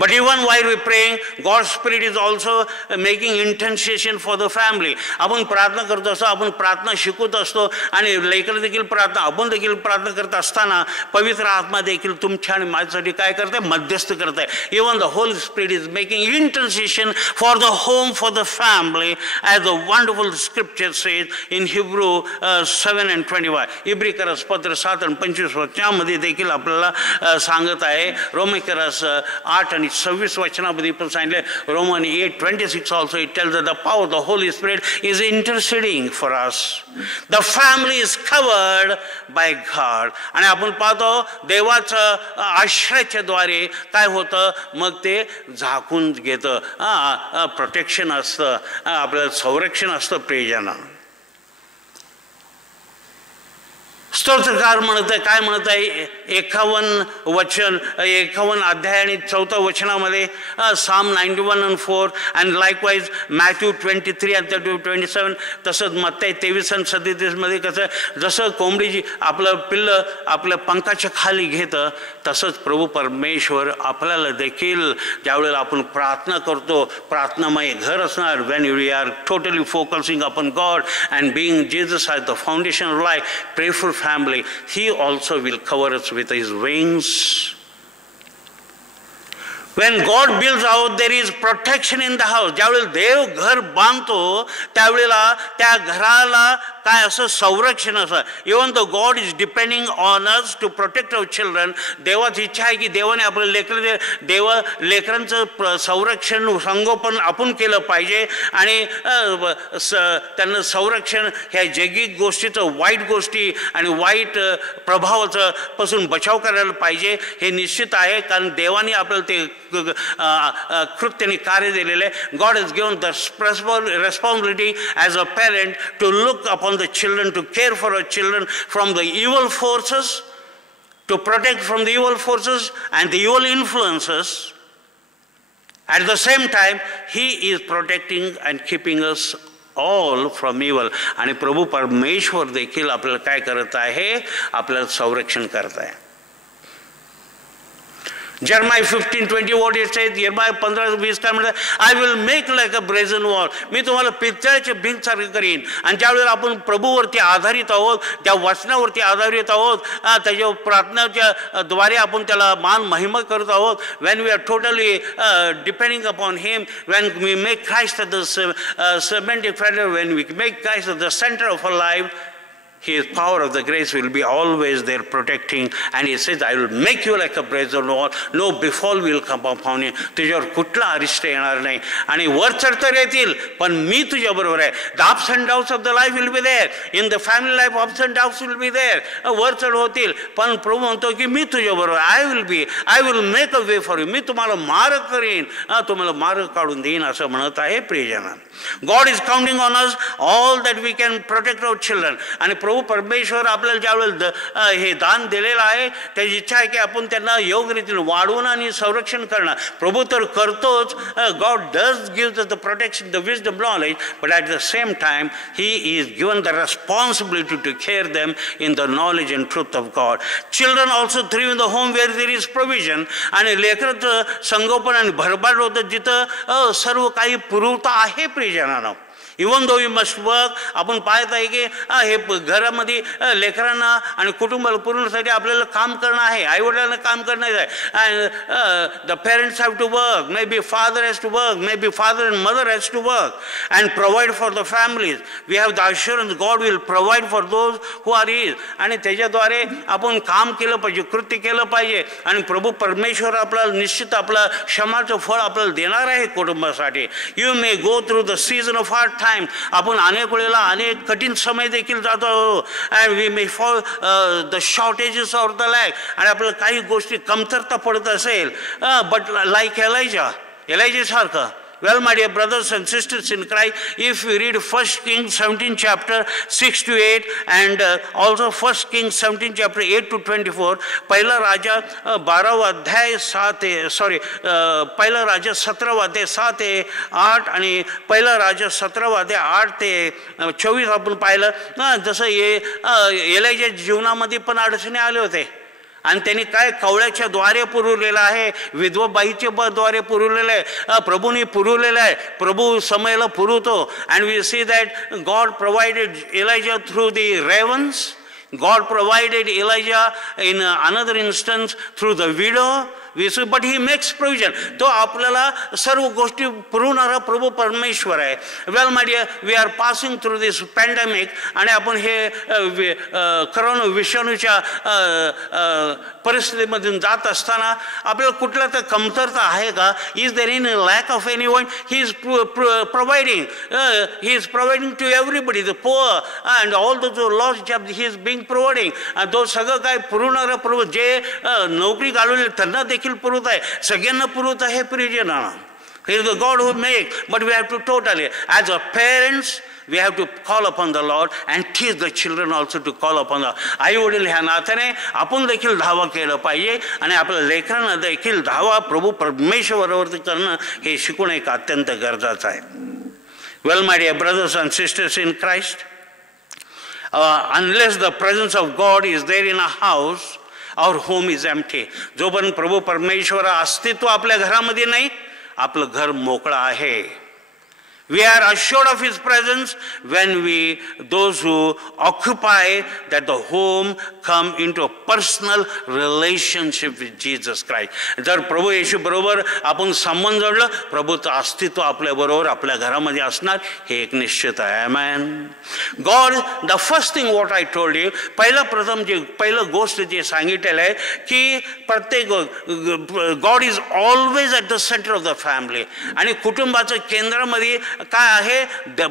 But even while we praying, God's Spirit is also making intercession for the family. आपण प्रार्थना करत असतो, आपण प्रार्थना शिकवत असतो आणि लेकर देखील प्रार्थना, आपण देखील प्रार्थना करत असताना पवित्र आत्मा देखील तुमच्या आणि माझ्यासाठी काय करते, मध्यस्थ करते. Even the Holy Spirit is making intercession for the home, for the family, as the wonderful scripture says in Hebrew 7:21. इब्रिकरस पत्र 7 आणि 25 वचनामध्ये देखील आपल्याला सांगत आहे. रोमिकरस 8 आणि 26 वचनामध्ये पण सांगितले. Roman 8:26 also it tells that the power of the Holy Spirit is interceding for us. The family is covered by God. आणि आपण पाहतो देवाचं आश्रयाच्या द्वारे काय होतं, मग ते झाकून घेतं, प्रोटेक्शन असतं, आपलं संरक्षण असतं प्रियजन. स्तोत्रकार म्हणत आहे, काय म्हणत आहे, 51 अध्याय आणि 4 वचनामध्ये Psalm 91:4 and likewise Matthew 23 and 27. तसंच मत्ती 23 आणि 37 मध्ये कसं जसं कोंबडीची आपलं पिल्लं आपल्या पंखाच्या खाली घेतं तसंच प्रभू परमेश्वर आपल्याला देखील ज्यावेळेला आपण प्रार्थना करतो, प्रार्थनामय घर असणार, when we are totally focusing upon God and being Jesus as the foundation of life, prayerful family, He also will cover us with His wings. When God builds house, there is protection in the house. ज्यावेळेला देव घर बांधतो त्यावेळेला त्या घराला काय असं संरक्षण असं. Even the God is depending on us to protect our children. देवाची इच्छा आहे की देवाने आपलं लेकरांचं संरक्षण संगोपन आपण केलं पाहिजे आणि त्यांना संरक्षण ह्या जैगिक गोष्टीचं, वाईट गोष्टी आणि वाईट प्रभावाचं पासून बचाव करायला पाहिजे. हे निश्चित आहे कारण देवाने आपल्याला ते कृत्याने कार्य दिलेले आहे. God has given the responsibility as a parent to look upon the children, to care for our children from the evil forces, to protect from the evil forces and the evil influences. At the same time, He is protecting and keeping us all from evil. आणि प्रभू परमेश्वर देखील आपल्याला काय करत आहे, आपल्याला संरक्षण करत आहे. Jeremiah 15:20 what it says, Jeremiah 15:20 काय म्हणतात, I will make like a brazen wall. मी तुम्हाला पितळाचे भिंत सारखं करीन. आणि ज्यावेळेला आपण प्रभूवरती आधारित आहोत, त्या वचनावरती आधारित आहोत, त्याच्या प्रार्थनाच्या द्वारे आपण त्याला मान महिमा करत आहोत, when we are totally depending upon Him, when we make Christ the cementing foundation, when we make Christ the center of our life, His power of the grace will be always there protecting. And He says, I will make you like a brazen wall. No befall will come upon you. तुझ्यावर कुठला अरिष्ट येणार नाही. आणि वर चढतर येतील पण मी तुझ्या बरोबर आहे. The ups and downs of the life will be there. In the family life, ups and downs will be there. वर चढ होतील पण प्रभू म्हणतो की मी तुझ्या बरोबर. I will make a way for you. मी तुम्हाला मार्ग करीन, तुम्हाला मार्ग काढून देईन असं म्हणत आहे प्रियजन. God is counting on us all that we can protect our children. आणि प्रभू परमेश्वर आपल्याला ज्यावेळेला हे दान दिलेलं आहे त्याची इच्छा आहे की आपण त्यांना योग्य रीतीने वाढवून आणि संरक्षण करणं. प्रभू तर करतोच. God does give us the protection, the wisdom, knowledge, but at the same time He is given the responsibility to care them in the knowledge and truth of God. Children also thrive in the home where there is provision. आणि लेकराचं संगोपन आणि भरभराट होतं जिथं सर्व काही पुरवठा आहे प्रियजनांनो. Even though you must work. आपण पाहत आहे की हे घरामध्ये लेकरांना आणि कुटुंबाला पुरवण्यासाठी आपल्याला काम करणं आहे, आईवडिलांना काम करणं आहे. And the parents have to work, maybe father has to work, maybe father and mother has to work and provide for the families. We have the assurance God will provide for those who are is. आणि त्याच्याद्वारे आपण काम केलं पाहिजे, कृत्य केलं पाहिजे. आणि प्रभू परमेश्वर आपल्याला निश्चित आपलं क्षमाचं फळ आपल्याला देणार आहे कुटुंबासाठी. You may go through the season of hard time. आपण अनेक वेळेला अनेक कठीण समय देखील जातो. And we may fall the shortages of the lack. आणि आपल्याला काही गोष्टी कमतरता पडत असेल, बट लाईक एलायजा सारखं. Well, my dear brothers and sisters in Christ, if we read 1 Kings 17 chapter 6 to 8 and also 1 Kings 17 chapter 8 to 24, पहिला राजा 12 अध्याय पहिला राजा 17 अध्याय 7 ते 8 आणि पहिला राजा 17 अध्याय 8 ते 24 आपण पाहिलं. जसं एलायजा जीवनामध्ये पण अडचणी आले होते आणि त्यांनी काय कवळ्याच्या द्वारे पुरवलेलं आहे, विधवा बाईच्या द्वारे पुरवलेलं आहे, प्रभूने पुरवलेलं आहे. प्रभू समयाला पुरवतो. And we see that God provided Elijah through the ravens. God provided Elijah in another instance through the widow. But He makes provision. तो आपल्याला सर्व गोष्टी पुरवणारा प्रभू परमेश्वर आहे. Well my dear, we are passing through this pandemic. आणि आपण हे करोना विषाणूच्या परिस्थितीमधून जात असताना आपल्याला कुठला तर कमतरता आहे का? Is there in lack of anyone? He is providing. He is providing to everybody, the poor and all the जो lost job he is being providing. आणि तो सगळं काय पुरवणारा प्रभू जे नोकरी काढवले त्यांना देखील पुरवत आहे, सगळ्यांना पुरवत आहे प्रियजनांना. He is the God who makes, but we have to totally, as a parents, we have to call upon the Lord and teach the children also to call upon the Lord. आई वडील ह्या नात्याने आपण देखील धावा केलं पाहिजे आणि आपल्या लेकरांना देखील धावा प्रभू परमेश्वरावरती करणं हे शिकवणं एक अत्यंत गरजेचं आहे. Well, my dear brothers and sisters in Christ, unless the presence of God is there in a house, our home is empty. जोपर्यंत प्रभू परमेश्वर अस्तित्व आपल्या घरामध्ये नाही, आपलं घर मोकळं आहे. We are assured of His presence when we, those who occupy that the home, come into a personal relationship with Jesus Christ. जर प्रभू येशू बरोबर आपण संबंध जोडलं, प्रभूचं अस्तित्व आपल्या बरोबर आपल्या घरामध्ये असणार हे एक निश्चित आहे. Amen. God, the first thing what I told you, पहिलं गोष्ट जे सांगितलेलं आहे की प्रत्येक God is always at the center of the family. आणि कुटुंबाचं केंद्रामध्ये काय आहे,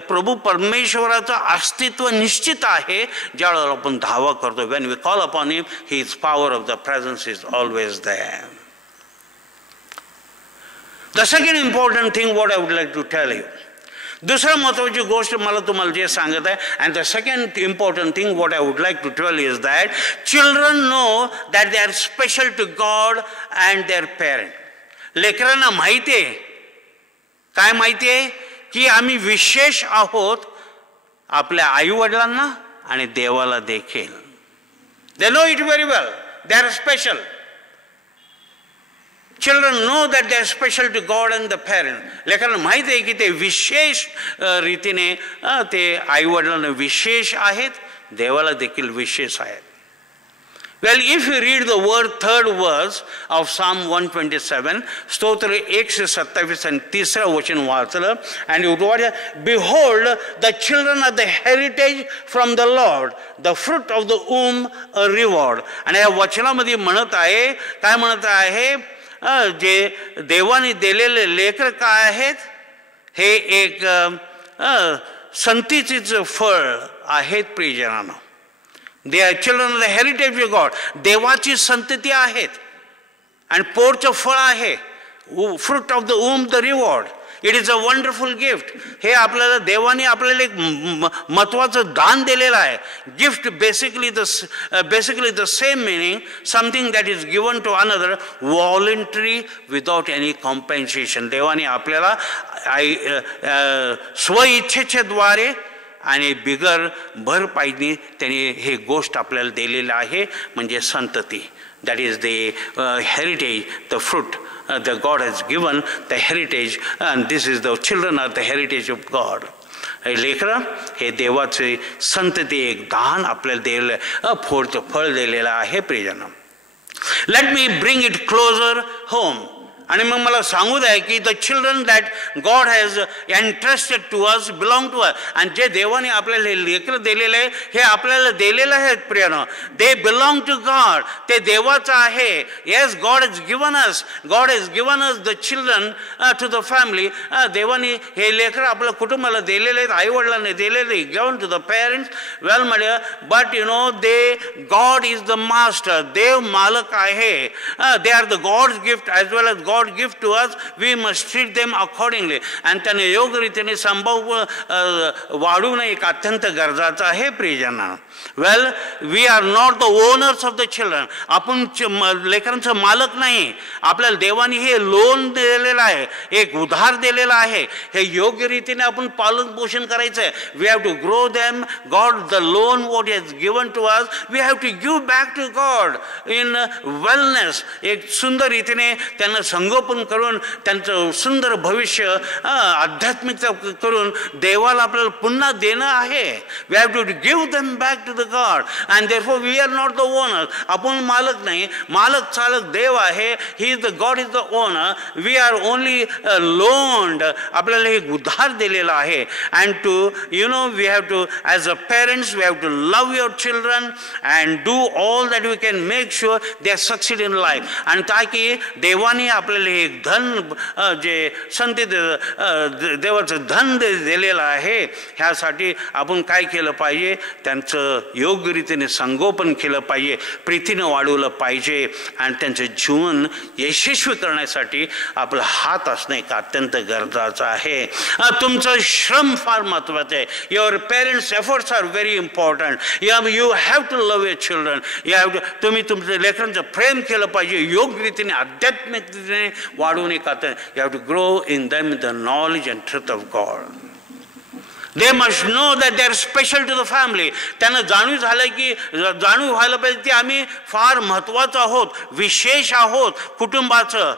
प्रभू परमेश्वराचं अस्तित्व निश्चित आहे. ज्यावेळेला आपण धावा करतो, when we call upon Him, His power of the presence is always there. The second important thing what I would like to tell you, दुसरं महत्त्वाची गोष्ट मला तुम्हाला जे सांगत आहे, and the second important thing what I would like to tell you is that children know that they are special to God and their parent. लेकरांना माहिती आहे, काय माहिती आहे की आम्ही विशेष आहोत आपल्या आईवडिलांना आणि देवाला देखील. They know it very well. They are special. Children know that they are special to God and the parent. लेकरांना माहिती आहे की ते विशेष रीतीने ते आईवडिलांना विशेश आहेत, देवाला देखील विशेष आहेत. Well, if you read the third verse of Psalm 127, स्तोत्र 127 आणि 3 वचन वाचलं, and you watch, behold, the children are the heritage from the Lord, the fruit of the womb a reward. आणि या वचनामध्ये म्हणत आहे, काय म्हणत आहे, जे देवाने दिलेले लेकर काय आहेत, हे एक संततीचं फळ आहेत प्रियजनांनो. They are children of the heritage of God. देवाची संतती आहेत आणि पोरचं फळ आहे, fruit of the womb the reward. It is a wonderful gift. हे आपल्याला देवाने आपल्याला एक महत्त्वाचं दान दिलेलं आहे. Gift basically the same meaning, something that is given to another voluntary without any compensation. देवाने आपल्याला स्वइच्छेच्या द्वारे आणि बिगर भरपाईने त्यांनी हे गोष्ट आपल्याला दिलेलं आहे, म्हणजे संतती. That is the heritage, the fruit that God has given, the heritage, and this is the children are the heritage of God. लेकरं हे देवाचे संतती एक दान आपल्याला दिलेलं फळ दिलेलं आहे प्रियजन. Let me bring it closer home. आणि मग मला सांगू द्या की the children that God has entrusted to us belong to us. आणि जे देवाने आपल्याला हे लेकरं दिलेले आहे हे आपल्याला दिलेलं आहे प्रियनो. They belong to God. ते देवाचं आहे. Yes, God has given us the children to the family. देवाने हे लेकरं आपल्या कुटुंबाला दिलेले आहेत, आईवडिलांनी दिलेले, given to the parents. Well म्हणजे but you know God is the master. देव मालक आहे. They are the God's gift as well as God gives to us, we must treat them accordingly. आणि त्याने योग्य रीतीने संभाव वाढवणं एक अत्यंत गरजेचं आहे प्रियजनांनो. Well, we are not the owners of the children. आपण लेकरांचं मालक नाही. आपल्याला देवाने हे लोन दिलेलं आहे, एक उधार दिलेला आहे. हे योग्य रीतीने आपण पालन पोषण करायचं आहे. We have to grow them. God the loan what has given to us, we have to give back to God in wellness. एक सुंदर रीतीने त्यांना संगोपन करून त्यांचं सुंदर भविष्य आध्यात्मिकता करून देवाला आपल्याला पुन्हा देणं आहे. We have to give them back to the God. And therefore we are not the owner. आपण मालक नाही, मालक चालक देव आहे. He is the God is the owner. We are only loaned. आपल्याला एक उधार दिलेला आहे. And to we have to as a parents we have to love your children and do all that we can make sure they are succeed in life. आणि ताकी देवाने आपल्याला आपल्याला हे धन जे संत देवाचं धन दिलेलं आहे, ह्यासाठी आपण काय केलं पाहिजे, त्यांचं योग्य रीतीने संगोपन केलं पाहिजे, प्रीतीनं वाढवलं पाहिजे आणि त्यांचं जीवन यशस्वी करण्यासाठी आपला हात असणं एक अत्यंत गरजेचं आहे. तुमचं श्रम फार महत्त्वाचं आहे. Your parents efforts are very important. You have to love your children. तुम्ही तुमच्या लेकरांचं प्रेम केलं पाहिजे, योग्य रीतीने आध्यात्मिक रीतीने वाढवून एक आता. You have to grow in them the knowledge and truth of God. They must know that they are special to the family. त्यांना जाणीव झालं की जाणीव व्हायला पाहिजे की आम्ही फार महत्त्वाचं आहोत, विशेष आहोत कुटुंबाचं.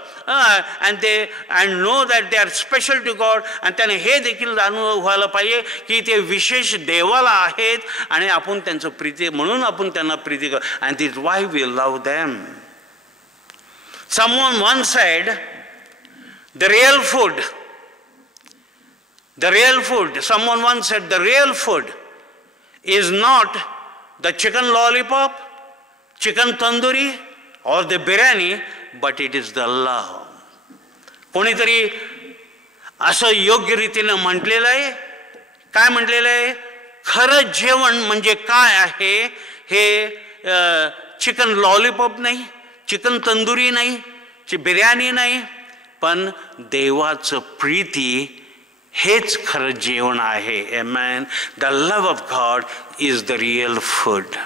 and know that they are special to God. आणि त्याने हे देखील जाणीव व्हायला पाहिजे की ते विशेष देवाला आहेत आणि आपण त्यांचं प्रीती म्हणून आपण त्यांना प्रीती कर. And this is why we love them. Someone once said, the real food. The real food, someone once said, the real food is not the chicken lollipop, chicken tandoori or the biryani, but it is the love. कोणीतरी असं योग्य रीतीने म्हटलेलं आहे. काय म्हटलेलं आहे? खरं जेवण म्हणजे काय आहे? हे चिकन लॉलीपॉप नाही, चिकन तंदुरी नाही, बिर्याणी नाही, पण देवाचं प्रीती हेच खरं जेवण आहे. Amen. The love of God is the real food.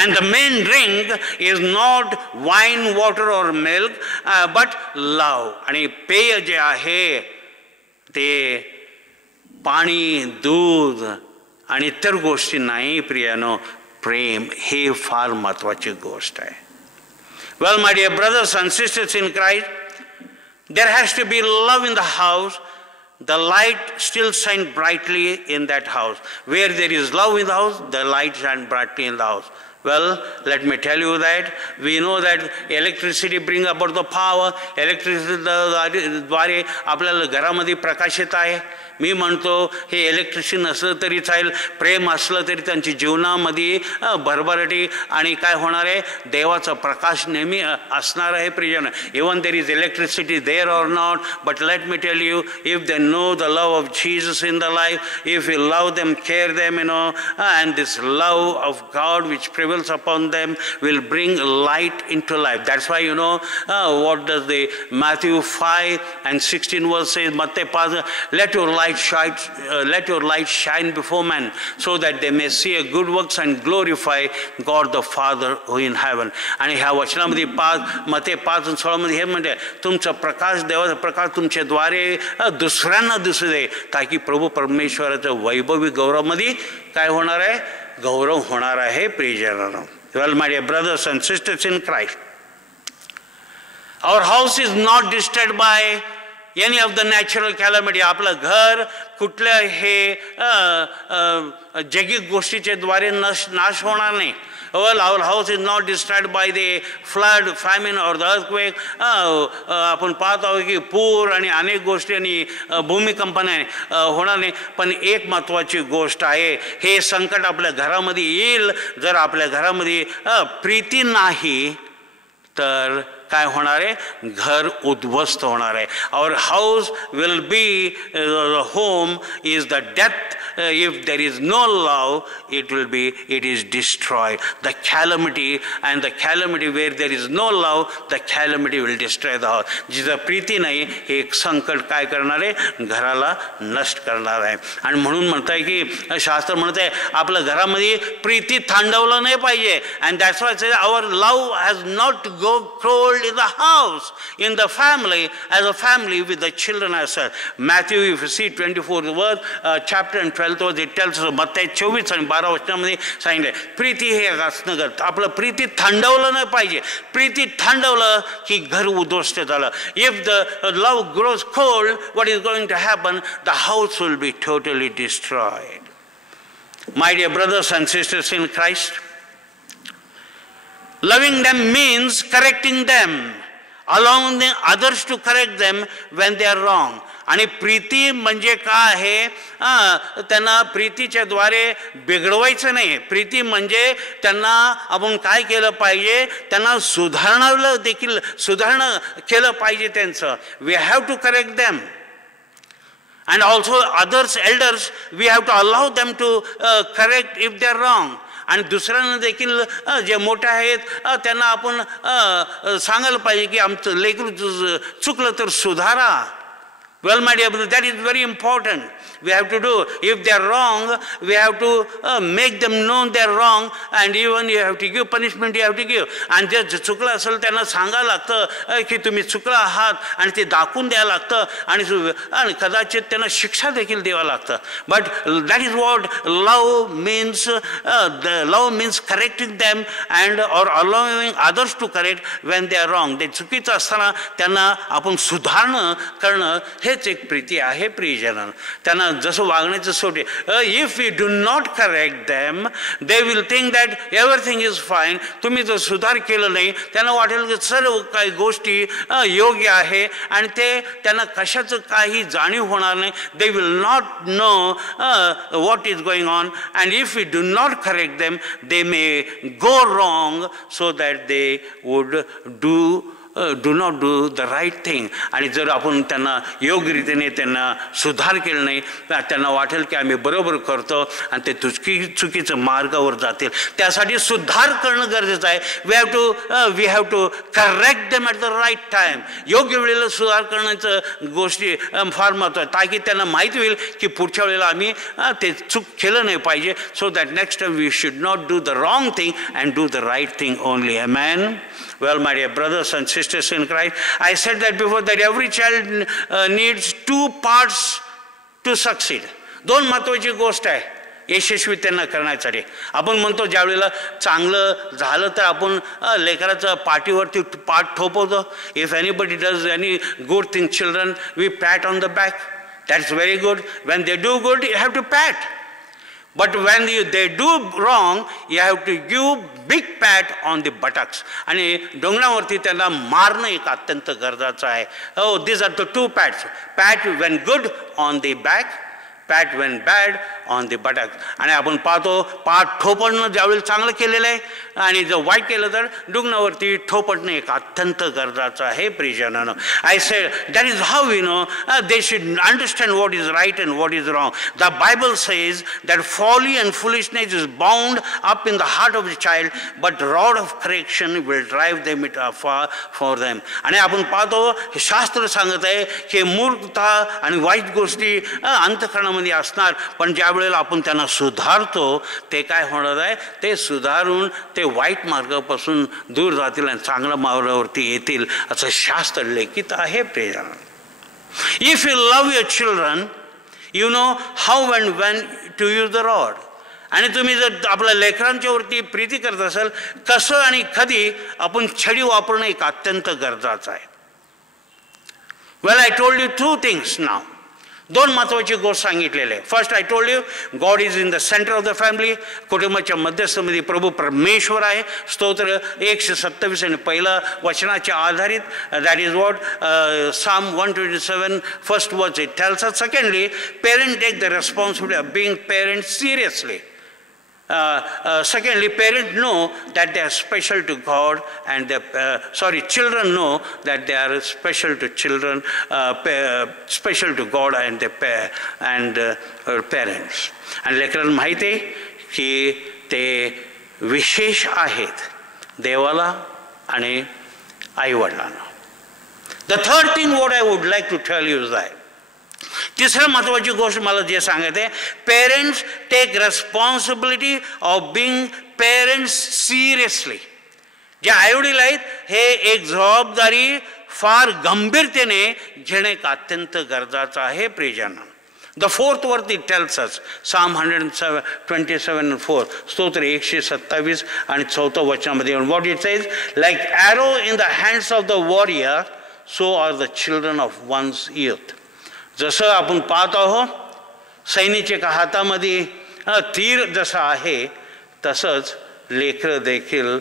And the main drink is not wine, water or milk, but love. आणि पेय जे आहे ते पाणी, दूध आणि इतर गोष्टी नाही प्रियानो, प्रेम हे फार महत्त्वाची गोष्ट आहे. Well, my dear brothers and sisters in Christ, there has to be love in the house. The light still shines brightly in that house. Where there is love in the house, the light shines brightly in the house. Well, let me tell you that we know that electricity brings about the power. Electricity द्वारे आपल्याला घरामध्ये प्रकाश येत आहे. मी म्हणतो हे electricity नसलं तरी चालेल, प्रेम असलं तरी त्यांच्या जीवनामध्ये भरभराटी आणि काय होणार आहे, देवाचा प्रकाश नेहमी असणार आहे प्रियजन. Even there is electricity there or not, but let me tell you, if they know the love of Jesus in the life, if you love them, care them, you know, and this love of God which prevails upon them will bring light in to life. That's why you know what does the Matthew 5:16 verse says, Matthew 5, let your light shine before men, so that they may see your good works and glorify God the Father who in heaven. आणि ह्या वचनामध्ये Matthew 5:16 मध्ये हे म्हणते, तुमचा प्रकाश, देवाचा प्रकाश तुमच्याद्वारे दुसऱ्यांना दिसू दे, ताकी प्रभू परमेश्वराच्या वैभवी गौरवमध्ये काय होणार आहे, गौरव होणार आहे प्रियजनांनो. Well, my dear brothers and sisters in Christ, our house is not disturbed by any of the natural calamity. आपलं घर कुठल्या हे जैविक गोष्टीच्या द्वारे नाश होणार नाही. Well, our house is not destroyed by the flood, famine or the earthquake. आपण पाहत आहोत की पूर आणि अनेक गोष्टी आणि भूमिकंपने होणार नाही. पण एक महत्त्वाची गोष्ट आहे, हे संकट आपल्या घरामध्ये येईल जर आपल्या घरामध्ये प्रीती नाही तर काय होणार आहे, घर उद्ध्वस्त होणार आहे. Our house will be, the home is the death. If there is no love, it is destroyed. The calamity, and the calamity where there is no love, the calamity will destroy the house. जिथं प्रीती नाही, हे एक संकट काय करणार आहे, घराला नष्ट करणार आहे. आणि म्हणून म्हणताय की शास्त्र म्हणतंय आपल्या घरामध्ये प्रीती थांडवलं नाही पाहिजे. And that's why it says our love has not to go cold in the house, in the family, as a family with the children as well. Matthew, if you see 24 verse, chapter and 12th verse, it tells us, मत्ती 24 आणि 12 वचनामध्ये सांगितले, प्रीती हे असणं गरज. आपलं प्रीती थंडवलं नाही पाहिजे. प्रीती थंडवलं की घर उद्ध्वस्त झालं. If the love grows cold, what is going to happen? The house will be totally destroyed. My dear brothers and sisters in Christ, loving them means correcting them, allowing others to correct them when they are wrong. आणि प्रीती म्हणजे काय आहे, त्यांना प्रीतीच्या द्वारे बिघडवायचं नाही. प्रीती म्हणजे त्यांना आपण काय केलं पाहिजे, त्यांना सुधारणं केलं पाहिजे त्यांचं. We have to correct them. And also others, elders, we have to allow them to correct if they are wrong. आणि दुसऱ्यांना देखील जे मोठे आहेत त्यांना आपण सांगायला पाहिजे की आमचं लेकरू चुकलं तर सुधारा. Well, my dear brother, that is very important. We have to do. If they are wrong, we have to make them know they are wrong, and even you have to give punishment. You have to give. आणि जे चुकलं असेल त्यांना सांगायला लागतं की तुम्ही चुकला आहात, आणि ते दाखवून द्यायला लागतं, आणि कदाचित त्यांना शिक्षा देखील द्यावं लागतं. But that is what love means. Love means correcting them and or allowing others to correct when they are wrong. ते चुकीचं असताना त्यांना आपण सुधारणं करणं हेच एक प्रीती आहे प्रियजन. त्यांना जसं वागण्याचं सोडे. If we do not correct them, they will think that everything is fine. तुम्ही जर सुधार केलं नाही, त्यांना वाटेल की सर्व काही गोष्टी योग्य आहे, आणि त्यांना कशाचं काही जाणीव होणार नाही. They will not know what is going on, and if we do not correct them, they may go wrong, so that they would do not do the right thing. आणि जर आपण त्यांना योग्य रीतीने त्यांना सुधार केलं नाही, तर त्यांना वाटेल की आम्ही बरोबर करतो, आणि ते चुकीचं मार्गावर जातील. त्यासाठी सुधार करणं गरजेचं आहे. We have to correct them at the right time. योग्य वेळेला सुधार करण्याचं गोष्टी फार महत्त्व आहे, ताकी त्यांना माहीत होईल की पुढच्या वेळेला आम्ही ते चूक केलं नाही पाहिजे. So that next time we should not do the wrong thing and do the right thing only. Amen. Well, my dear brothers and sisters in Christ, I said that before, that every child needs two parts to succeed. दोन महत्त्वाची गोष्ट आहे यशस्वी त्यांना करण्यासाठी. आपण म्हणतो ज्यावेळेला चांगलं झालं तर आपण लेकराचं पाठीवरती पाठ ठोपवतो. If anybody does any good thing, children, we pat on the back. That's very good. When they do good, you have to pat. But when they do wrong, you have to give big pat on the buttocks. आणि डोंगरावरती त्यांना मारणं एक अत्यंत गरजेचं आहे. Oh, these are the two pats. Pat when good on the back, pat when bad on the buttocks. आणि आपण पाहतो पाठ ठोपणं ज्यावेळी चांगलं केलेलं आहे, आणि जर वाईट केलं तर डुंगणावरती ठोपणं एक अत्यंत गरजेचं आहे प्रियजनानं. I said that is how we know they should understand what is right and what is wrong. The Bible says that folly and foolishness is bound up in the heart of the child, but rod of correction will drive them it for them. आणि आपण पाहतो शास्त्र सांगत आहे की मूर्खता आणि वाईट गोष्टी अंतःकरणामध्ये असणार, पण ज्या वेळेला आपण त्यांना सुधारतो, ते काय होणार आहे, ते सुधारून ते वाईट मार्गापासून दूर जातील आणि चांगल्या मार्गावरती येतील, असं शास्त्र लिखित आहे प्रियजन. If you love your children, you know how and when to use the rod. आणि तुम्ही जर आपल्या लेकरांच्यावरती प्रीती करत असाल, कसं आणि कधी आपण छडी वापरणं एक अत्यंत गरजेचं आहे. Well, I told you two things now. दोन महत्त्वाची गोष्ट सांगितलेली आहे. First, I told you God is in the centre of the family. कुटुंबाच्या मध्यस्थामध्ये प्रभू परमेश्वर आहे. स्तोत्र 127 आणि पहिल्या वचनाच्या आधारित. That is what Psalm 127 first word it tells us. Secondly, parents take the responsibility of being parents seriously. Secondly, parents know that they are special to God, and children know that they are special to children, special to God and their parents. आणि लेकरांना माहिती आहे की ते विशेष आहेत देवाला आणि आईवडिलांना. The third thing what I would like to tell you is that तिसरं महत्त्वाची गोष्ट मला जे सांगायचं आहे, parents take responsibility of being parents seriously. जे आईवडील आहेत हे एक जबाबदारी फार गंभीरतेने घेणे एक अत्यंत गरजेचं आहे प्रियजन. The fourth word it tells us, Psalm 127:4, स्तोत्र 127 आणि 4 वचनामध्ये, what it says, like arrow in the hands of the warrior, so are the children of one's youth. जसं आपण पाहत आहोत सैनिकाच्या हातामध्ये तीर जसं आहे, तसंच लेकरं देखील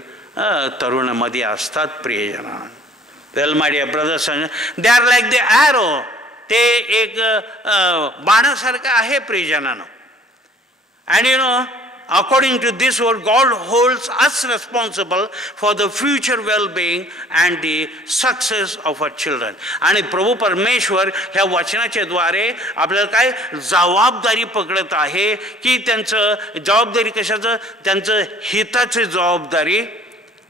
तरुणामध्ये असतात प्रियजन. Well, my dear brothers, they are like the arrow ते एक बाणासारखं आहे प्रियजनानं. And according to this word, God holds us responsible for the future well-being and the success of our children. आणि प्रभू परमेश्वर ह्या वचनाच्या द्वारे आपल्याला काय जबाबदारी पकडत आहे की त्यांचं जबाबदारी कशाचं, त्यांचं हिताची जबाबदारी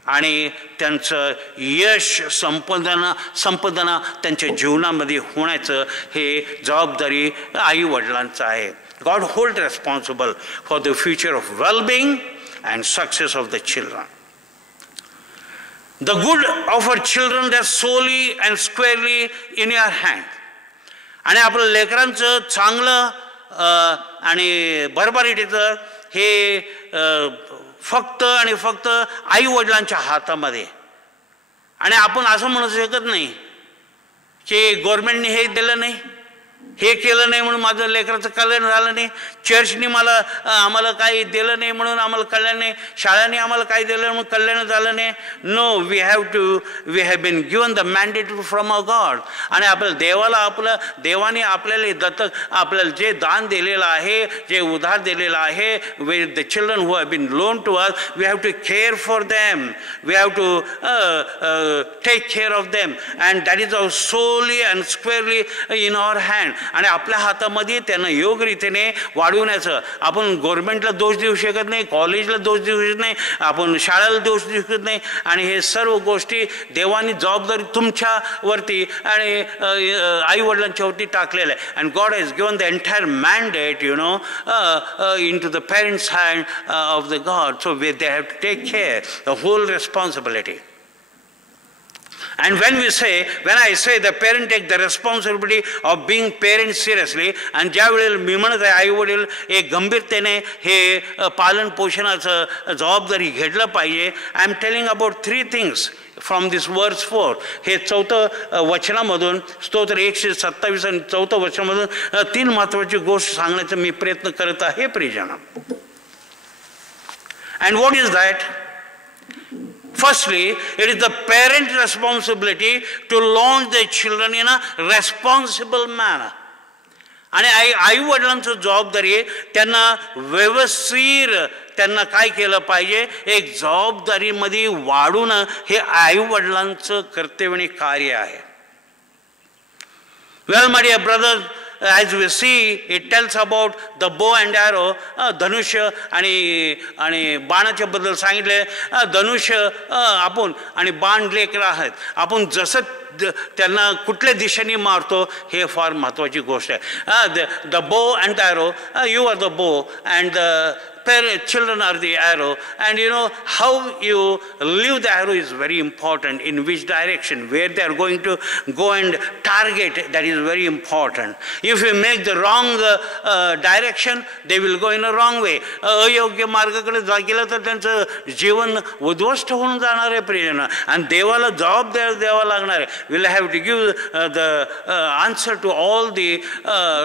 आणि त्यांचं यश संपदना त्यांच्या जीवनामध्ये होण्याचं हे जबाबदारी आई वडिलांचं आहे. God holds responsible for the future of well-being and success of the children. The good of our children rests solely and squarely in your hand. आणि आपल्या लेकरांचं चांगलं आणि भरभराटीचं हे फक्त आणि फक्त आई वडिलांच्या हातामध्ये. आणि आपण असं म्हणू शकत नाही की गव्हर्नमेंटने हे दिलं नाही, हे केलं नाही म्हणून माझं लेकराचं कल्याण झालं नाही, चर्चने आम्हाला काही दिलं नाही म्हणून आम्हाला कल्याण नाही, शाळांनी आम्हाला काही दिलं म्हणून कल्याण झालं नाही. No, we have been given the mandate from a God. आणि आपल्या देवाने आपल्याला दत्तक आपल्याला जे दान दिलेलं आहे, जे उधार दिलेलं आहे, with the children who have been loan to us, we have to care for them, we have to take care of them, and that is our solely and squarely in our hand. आणि आपल्या हातामध्ये त्यांना योग्य रीतीने वाढवण्याचं. आपण गव्हर्नमेंटला दोष देऊ शकत नाही, कॉलेजला दोष देऊ शकत नाही, आपण शाळेला दोष देऊ शकत नाही. आणि हे सर्व गोष्टी देवानी जबाबदारी तुमच्यावरती आणि आई वडिलांच्यावरती टाकलेलं आहे. And God has given the entire mandate in to the parents hand of the God. So they have to take care the whole responsibility. And when I say the parent take the responsibility of being parents seriously, and ज्यावेळेला मी म्हणत आहे आई वडील एक गंभीरतेने हे पालन पोषणाचं जबाबदारी घेतलं पाहिजे. I am telling about 3 things from this verse 4. हे 4थं वचनामधून, स्तोत्र 127 आणि 4थं वचनामधून 3 महत्त्वाची गोष्ट सांगण्याचा मी प्रयत्न करत आहे प्रियजन. And what is that? Firstly, it is the parent responsibility to launch their children in a responsible manner. आणि आई वडिलांचं जबाबदारी त्यांना व्यवस्थित त्यांना काय केलं पाहिजे, एक जबाबदारीमध्ये वाढून हे आई वडिलांचं कर्तव्य आणि कार्य आहे. Well, my dear brothers, as we see, it tells about the bow and arrow. धनुष्य आणि बाणाच्या बद्दल सांगितले. धनुष्य आपण आणि बाण लेकर आहेत. आपण जसं त्यांना कुठल्या दिशेने मारतो हे फार महत्त्वाची गोष्ट आहे. The bow and the arrow, you are the bow and children are the arrow, and how you leave the arrow is very important. In which direction, where they are going to go and target, that is very important. If you make the wrong direction, they will go in a wrong way. अयोग्य मार्गाकडे गेलं तर त्यांचं जीवन उद्ध्वस्त होऊन जाणार आहे प्रियजन. आणि देवाला जबाबदारी द्यावा लागणार आहे. We'll have to give the answer to all the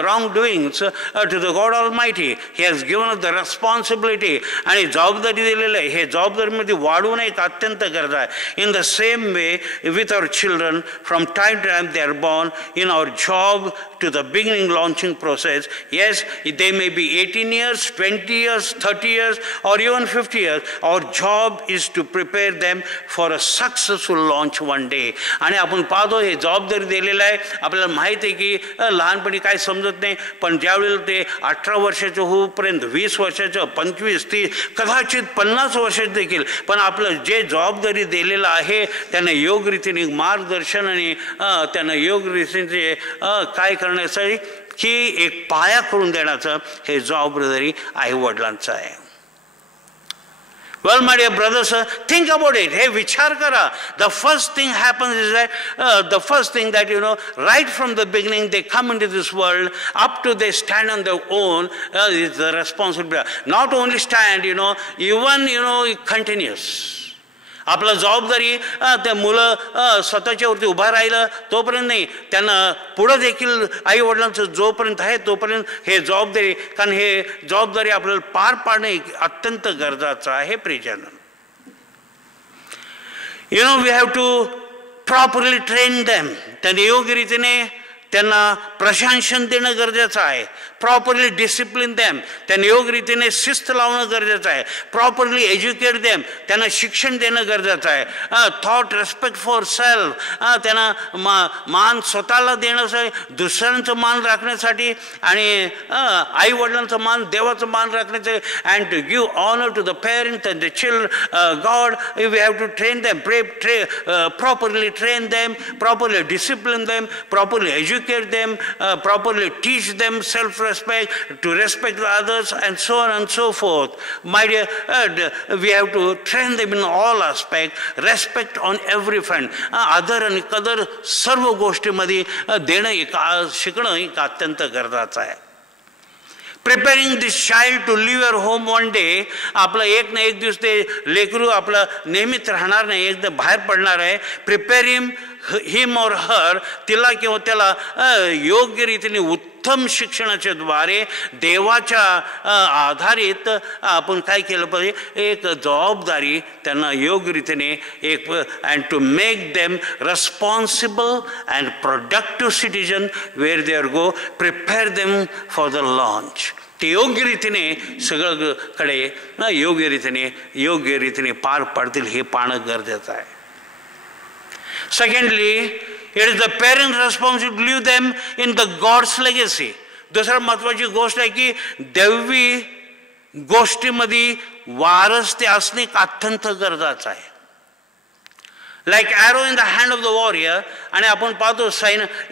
wrongdoings to the God Almighty. He has given us the responsibility आणि जबाबदारी दिलेलं आहे. हे जबाबदारीमध्ये वाढवणं एक अत्यंत गरज आहे. In the same way with our children, from time to time they are born, in our job to the beginning launching process. Yes, they may be 18 years, 20 years, 30 years, or even 50 years. Our job is to prepare them for a successful launch one day. आणि आपण पाहतो हे जबाबदारी दिलेलं आहे. आपल्याला माहीत आहे की लहानपणी काय समजत नाही, पण ज्यावेळेला ते 18 वर्षाचं होईपर्यंत, 20 वर्षाचं, 25, 30, कदाचित 50 वर्षाचं देखील, पण आपलं जे जबाबदारी दिलेलं आहे त्यांना योग्य रीतीने मार्गदर्शन आणि त्यांना योग्य रीतीने काय करण्यासाठी की एक पाया करून देण्याचं हे जबाबदारी आई वडिलांचं आहे. Well, my dear brothers, think about it. Hey, vichar kara. The first thing happens is that, right from the beginning, they come into this world, up to they stand on their own, is the responsibility. Not only stand, even, it continues. आपलं जबाबदारी त्या मुलं स्वतःच्यावरती उभा राहिलं तोपर्यंत नाही, त्यांना पुढं देखील आई वडिलांचं जोपर्यंत आहे तोपर्यंत हे जबाबदारी, कारण हे जबाबदारी आपल्याला पार पाडणे अत्यंत गरजेचं आहे प्रियजन. We have to properly train them. त्यांनी योग्य रीतीने त्यांना प्रशासन देणं गरजेचं आहे. प्रॉपरली डिसिप्लिन देम, त्यांना योग्य रीतीने शिस्त लावणं गरजेचं आहे. प्रॉपरली एज्युकेट देम, त्यांना शिक्षण देणं गरजेचं आहे. थॉट रेस्पेक्ट फॉर सेल्फ, त्यांना मान स्वतःला देण्यासाठी, दुसऱ्यांचं मान राखण्यासाठी आणि आई वडिलांचं मान, देवाचं मान राखण्यासाठी. And to give honour to the parents and the children, God we have to train them, properly train them, properly discipline them, properly educate them, properly teach them self-respect, to respect the others, and so on and so forth. My dear, we have to train them in all aspects, respect on every front. आदर आणि कदर सर्व गोष्टींमध्ये देणं शिकणं एक अत्यंत गरजेचं आहे. Preparing this child to leave your home one day, आपलं एक ना एक दिवस ते लेकरू आपलं नेहमीच राहणार नाही, एकदा बाहेर पडणार आहे. प्रिपेअर हिम और हर, तिला किंवा त्याला योग्य रीतीने उत्तम शिक्षणाच्या द्वारे देवाच्या आधारित आपण काय केलं पाहिजे, एक जबाबदारी त्यांना योग्य रीतीने एक, and to make them responsible and productive citizen where they are go, prepare them for the launch. ते योग्य रीतीने सगळीकडे योग्य रीतीने पार पडतील हे पाहणं गरजेचं आहे. Secondly, it is the parents' responsibility to leave them in the God's legacy. दुसरा महत्वाची गोष्ट आहे की दैवी गोष्टीमध्ये वारस ते असणे अत्यंत गरजेचं आहे. Like arrow in the hand of the warrior, आणि आपण पाहतो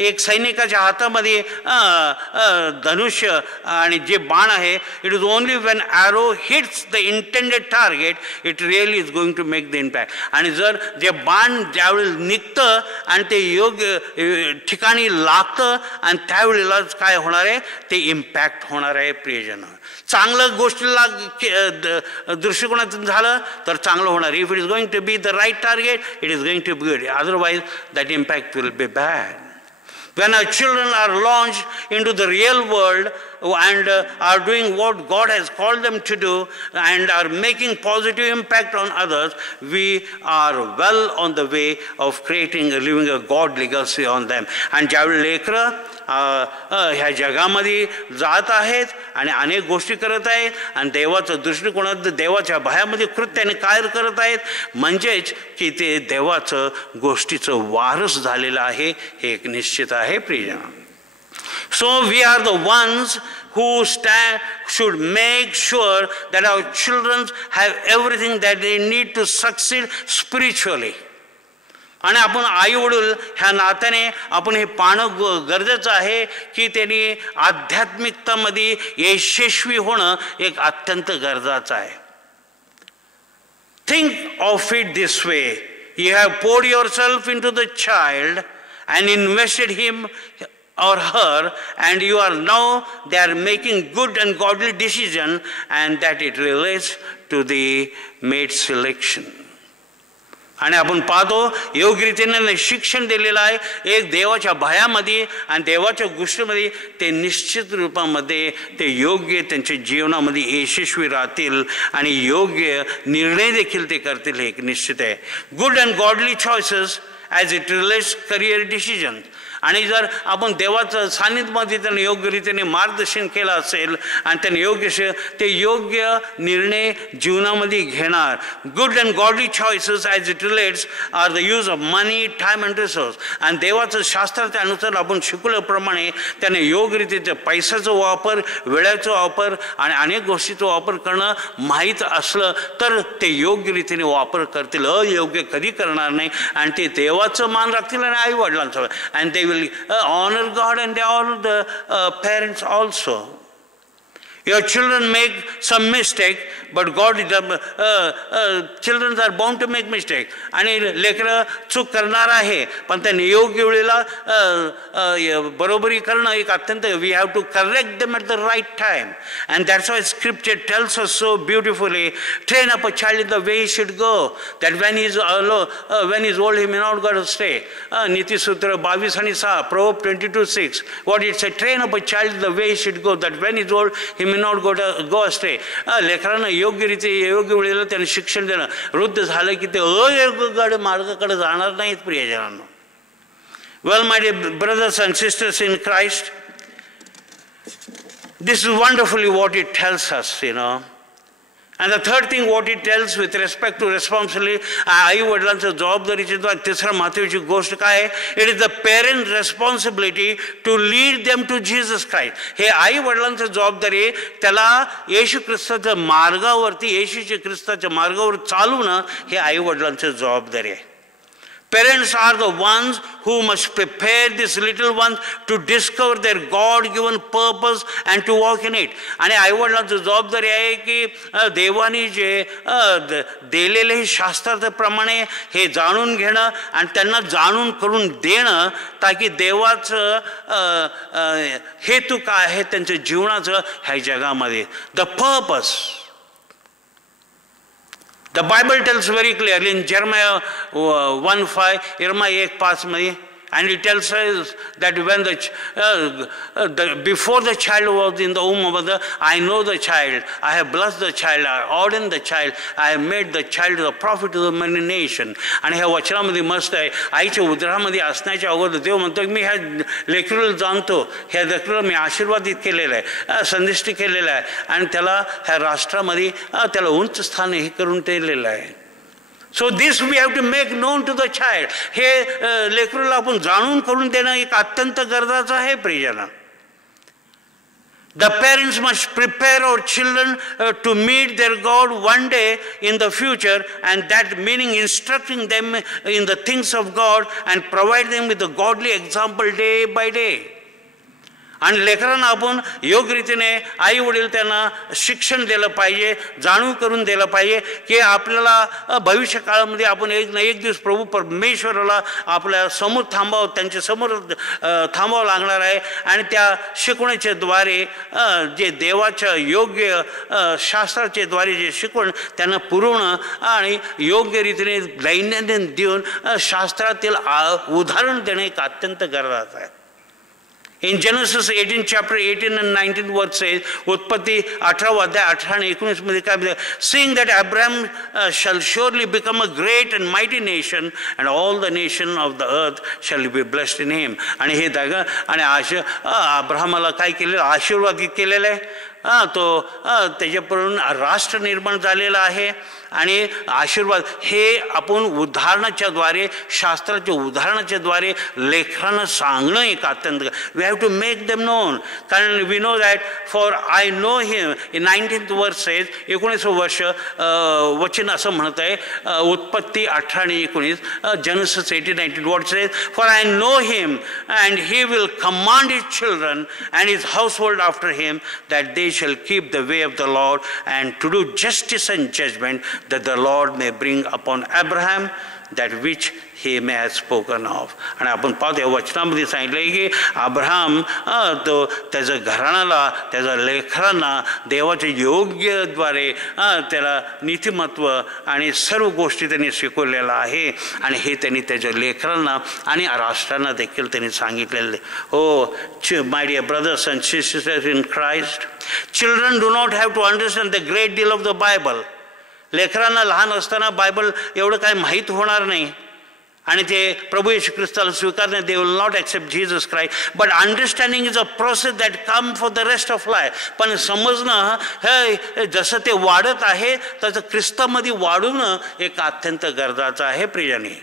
एक सैनिकाच्या हातामध्ये धनुष्य आणि जे बाण आहे, it is only when arrow hits the intended target it really is going to make the impact. आणि जर जे बाण ज्यावेळी निघतं आणि ते योग्य ठिकाणी लागतं आणि त्यावेळेलाच काय होणार आहे, ते इम्पॅक्ट होणार आहे. प्रियजन, चांगलं गोष्टीला दृष्टिकोनातून झालं तर चांगलं होणार. If it is going to be the right target, it is going to be good. Otherwise, that impact will be bad. When our children are launched into the real world and are doing what God has called them to do and are making positive impact on others, we are well on the way of living a God legacy on them. And ज्यावेळी लेकरं ह्या जगामध्ये जात आहेत आणि अनेक गोष्टी करत आहेत आणि देवाचं दृष्टिकोनात देवाच्या भयामध्ये कृत्याने कार्य करत आहेत, म्हणजेच की ते देवाचं गोष्टीचं वारस झालेलं आहे हे एक निश्चित आहे. प्रियजन, so we are the ones who should make sure that our children have everything that they need to succeed spiritually. आणि आपण आई वडील ह्या नात्याने आपण हे पाहणं गरजेचं आहे की त्यांनी आध्यात्मिकतामध्ये यशस्वी होणं एक अत्यंत गरजेचं आहे. Think of it this way, you have poured yourself into the child and invested him or her, and you are now they are making good and godly decision, and that it relates to the mate selection. आणि आपण पाहतो योग्य रीतीने शिक्षण दिलेलं आहे एक देवाच्या भयामध्ये आणि देवाच्या गोष्टीमध्ये, ते निश्चित रूपामध्ये ते योग्य त्यांच्या जीवनामध्ये यशस्वी राहतील आणि योग्य निर्णय देखील ते करतील हे एक निश्चित आहे. Good and godly choices as it relates career decision. आणि जर आपण देवाचं सान्निध्यमध्ये त्यांना योग्य रीतीने मार्गदर्शन केलं असेल आणि त्यांनी ते योग्य निर्णय जीवनामध्ये घेणार. Good and godly choices as it relates are the use of money, time and resource. आणि देवाचं शास्त्राच्या अनुसार आपण शिकवल्याप्रमाणे त्याने योग्य रीतीचं पैशाचा वापर, वेळेचा वापर आणि अनेक गोष्टीचा वापर करणं माहीत असलं तर ते योग्य रीतीने वापर करतील, अयोग्य कधी करणार नाही. आणि ते देवाचं मान राखतील आणि आई वडिलांचं, आणि ते will honor God and they honor the parents also. Your children make some mistake, but God children are bound to make mistake. आणि लेकरं चूक करणार आहे पण त्यांनी योग्य वेळेला बरोबरी करणं एक अत्यंत, we have to correct them at the right time. And that's why scripture tells us so beautifully, train up a child in the way he should go, that when he is old he may not go astray. नीतिसूत्र 22 आणि 6, Proverbs 22:6, what it says, train up a child in the way he should go, that when he is old he may not go astray. लेकरांना योग्य रीती योग्य वेळेला त्यांना शिक्षण देणं, वृद्ध झालं की ते अयोग्य मार्गाकडे जाणार नाहीत. प्रियजनांनो, Well, my dear brothers and sisters in Christ, this is wonderfully what it tells us, And the third thing what it tells with respect to responsibility, आई वडिलांचं जबाबदारीची तिसरा महत्त्वाची गोष्ट काय आहे? It is the parent responsibility to lead them to Jesus Christ. हे आई वडिलांचं जबाबदारी आहे, त्याला येशू ख्रिस्ताच्या मार्गावरती, येशूच्या ख्रिस्ताच्या मार्गावर चालवणं हे आई वडिलांचं जबाबदारी आहे. Parents are the ones who must prepare these little ones to discover their God-given purpose and to walk in it. आणि आईवडिलांची जबाबदारी आहे की देवाने जे दिलेले शास्त्राप्रमाणे हे जाणून घेणं आणि त्यांना जाणून करून देणं, ताकी देवाचं हेतू काय आहे त्यांच्या जीवनाचं ह्या जगामध्ये. The purpose. The Bible tells very clearly in Jeremiah 1:5, Jeremiah 1:5, and it tells us that when before the child was in the womb of mother, I know the child, I have blessed the child, I have ordained the child, I have made the child the prophet to the many nation. आणि ह्या वचनामध्ये मस्त आहे, आईच्या उदरामध्ये असण्याच्या अगोदर देव म्हणतो की मी ह्या लेकरूला जाणतो, ह्या लेकरूला मी आशीर्वादित केलेला आहे, संदिष्ट केलेला आहे, आणि त्याला ह्या राष्ट्रामध्ये त्याला उंच स्थान हे करून ठेवलेलं आहे. So this we have to make known to the child. हे लेकरूला आपण जाणून करून देणं एक अत्यंत गरजेचं आहे प्रियजन. The parents must prepare our children to meet their God one day in the future, and that meaning instructing them in the things of God and provide them with a godly example day by day. आणि लेकरांना आपण योग्य रीतीने आई वडील त्यांना शिक्षण दिलं पाहिजे, जाणून करून दिलं पाहिजे की आपल्याला भविष्य काळामध्ये आपण एक ना एक दिवस प्रभू परमेश्वराला आपल्या समोर त्यांच्या समोर थांबावं लागणार आहे. आणि त्या शिकवण्याच्या द्वारे जे देवाच्या योग्य शास्त्राच्या द्वारे जे शिकवण त्यांना पुरवणं आणि योग्य रीतीने दैनंदिन देऊन शास्त्रातील उदाहरण देणे एक अत्यंत गरजेचं आहे. In Genesis 18 chapter 18 and 19 verse says, उत्पत्ती 18 अध्याय 18 आणि 19 मध्ये काय म्हणते? Seeing that Abraham shall surely become a great and mighty nation, and all the nation of the earth shall be blessed in him. आणि हे दागा आणि अब्राहमाला काय केलेलं? आशीर्वादित केलेलं आहे. तो त्याच्याकडून राष्ट्र निर्माण झालेला आहे. आणि आशीर्वाद हे आपण उदाहरणाच्या द्वारे, शास्त्राच्या उदाहरणाच्या द्वारे लेकरांना सांगणं एक अत्यंत. We have to make them known. कारण we know that for I know him. In 19th verse says, 19वं वर्ष वचन असं म्हणत आहे, उत्पत्ती 18 आणि 19, Genesis 18:19 वर्स says, for I know him and he will command his children and his household after him that they shall keep the way of the Lord and to do justice and judgment, that the Lord may bring upon Abraham that which he may have spoken of. आणि आपण पाहतो या वचनामध्ये सांगितलं की Abraham तो त्याच्या घराण्याला, त्याच्या लेकरांना देवाच्या योग्यद्वारे त्याला नीतिमत्व आणि सर्व गोष्टी त्यांनी शिकवलेला आहे. आणि हे त्यांनी त्याच्या लेकरांना आणि राष्ट्रांना देखील त्यांनी सांगितलेले. हो my dear brothers and sisters in Christ, children do not have to understand the great deal of the Bible. लेकरांना लहान असताना बायबल एवढं काय माहीत होणार नाही आणि ते प्रभू येशू ख्रिस्ताला स्वीकारणे, दे will not accept Jesus Christ. But understanding is a process that come for the rest of life. पण समजणं हे जसं ते वाढत आहे तसं ख्रिस्तामध्ये वाढवणं एक अत्यंत गरजेचं आहे प्रियजनी.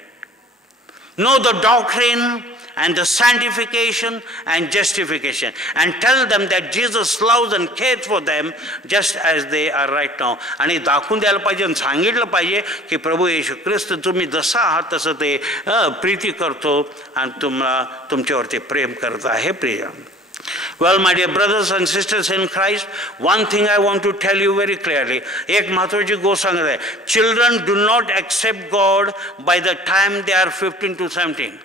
Know the doctrine and the sanctification and justification, and tell them that Jesus loves and cares for them just as they are right now. आणि दाखवून द्यायला पाहिजे आणि सांगितलं पाहिजे की प्रभू येशू ख्रिस्त तुम्ही जसं आहात तसं ते प्रीती करतो आणि तुमच्यावरती प्रेम करत आहे प्रिय. Well, my dear brothers and sisters in Christ, one thing I want to tell you very clearly. एक महत्त्वाची गोष्ट सांगत आहे, children do not accept God by the time they are 15 to 17.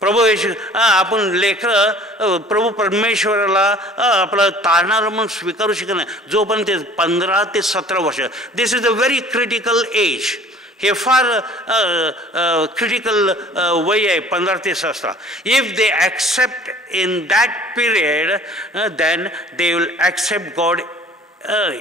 प्रभू येशू आपण लेकरं प्रभू परमेश्वराला आपलं तारणारं म्हणून स्वीकारू शकत नाही जोपर्यंत 15 ते 17 वर्ष. This is a very critical age. हे फार क्रिटिकल वय आहे 15 ते 17. If they accept in that period then they will accept God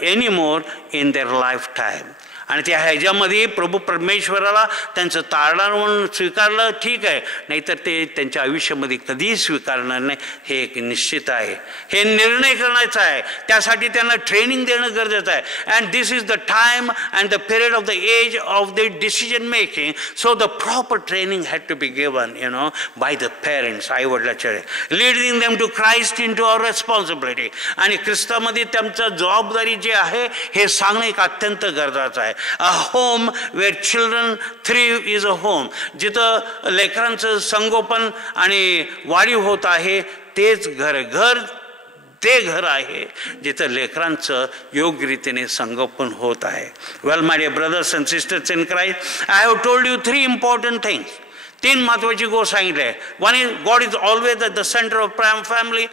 any more in their life time. आणि त्या ह्याच्यामध्ये प्रभू परमेश्वराला त्यांचं तारणार म्हणून स्वीकारलं, ठीक आहे, नाहीतर ते त्यांच्या आयुष्यामध्ये कधीही स्वीकारणार नाही, हे एक निश्चित आहे. हे निर्णय करण्याचा आहे, त्यासाठी त्यांना ट्रेनिंग देणं गरजेचं आहे. And this is the time and the period of the age of the decision making. So the proper training had to be given by the parents, आई वडिलाच्या, leading them to Christ into our responsibility. आणि ख्रिस्तामध्ये त्यांचा जबाबदारी जी आहे हे सांगणं एक अत्यंत गरजेचं आहे. A home where children thrive is a home. जिथं लेकरांचं संगोपन आणि वाढीव होत आहे तेच घर ते घर आहे जिथं लेकरांचं योग्य रीतीने संगोपन होत आहे. Well my dear brothers and sisters in Christ, I have told you 3 important things. 3 महत्त्वाची गोष्ट सांगितली आहे. One is God is always at the centre of family.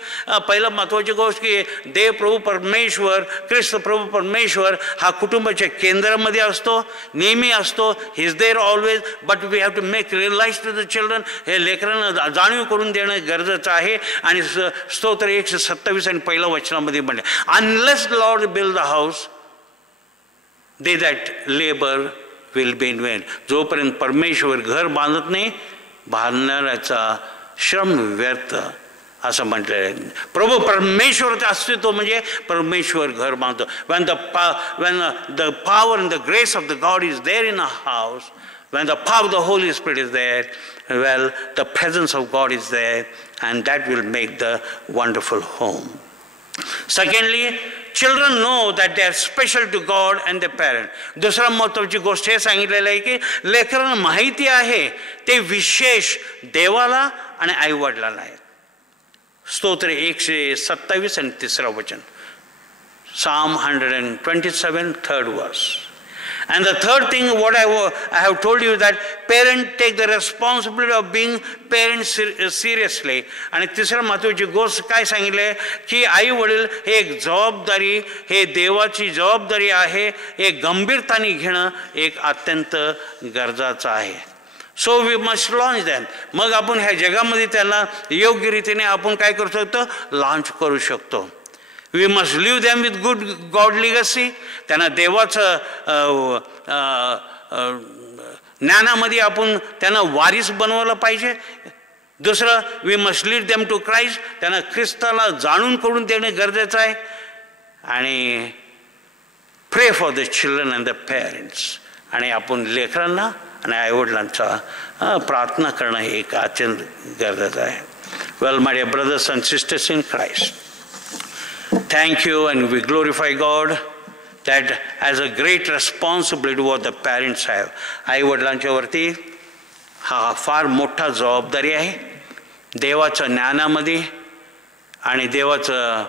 पहिलं महत्त्वाची गोष्ट की देव प्रभू परमेश्वर, ख्रिस्त प्रभू परमेश्वर हा कुटुंबाच्या केंद्रामध्ये असतो, नेहमी असतो. He is there always. But we have to make realize to the children, हे लेकरांना जाणीव करून देणं गरजेचं आहे. आणि स्तोत्र 127 आणि 1 वचनामध्ये म्हणले, unless Lord build the house they that labour will be in Wien. जोपर्यंत परमेश्वर घर बांधत नाही, बांधणाऱ्याचा श्रम व्यर्थ, असं म्हटलेलं आहे. प्रभू परमेश्वराचं अस्तित्व म्हणजे परमेश्वर घर बांधतो. when the power and the grace of the God is there in a house, when the power of the Holy Spirit is there, well, the presence of God is there, and that will make the wonderful home. Secondly, children know that they are special to God and their parent. दुसरा महत्त्वाची गोष्ट हे सांगितलेलं आहे की लेकरांना माहिती आहे ते विशेष देवाला आणि आईवडिलाला आहेत. स्तोत्र 127 आणि 3 वचन, Psalm 127, 3rd verse. And the third thing what I have told you that parents take the responsibility of being parents seriously. आणि तिसरं महत्त्वाची गोष्ट काय सांगितले की आई वडील हे एक जबाबदारी, हे देवाची जबाबदारी आहे, हे गंभीरताने घेणं एक अत्यंत गरजेचं आहे. So we must launch them. मग आपण ह्या जगामध्ये त्यांना योग्य रीतीने आपण काय करू शकतो, लॉन्च करू शकतो. We must leave them with good God legacy. त्यांना देवाचं ज्ञानामध्ये आपण त्यांना वारीस बनवलं पाहिजे. दुसरं, we must lead them to Christ. त्यांना ख्रिस्ताला जाणून करून देणे गरजेचं आहे. आणि pray for the children and the parents. आणि आपण लेकरांना आणि आईवडिलांचा प्रार्थना करणं हे एक अत्यंत गरजेचं आहे. Well my dear brothers and sisters in Christ, thank you and we glorify God that as a great responsibility what the parents have. आई वडिलांच्या वरती हा फार मोठा जबाबदारी आहे. देवाच्या ज्ञानामध्ये आणि देवाचं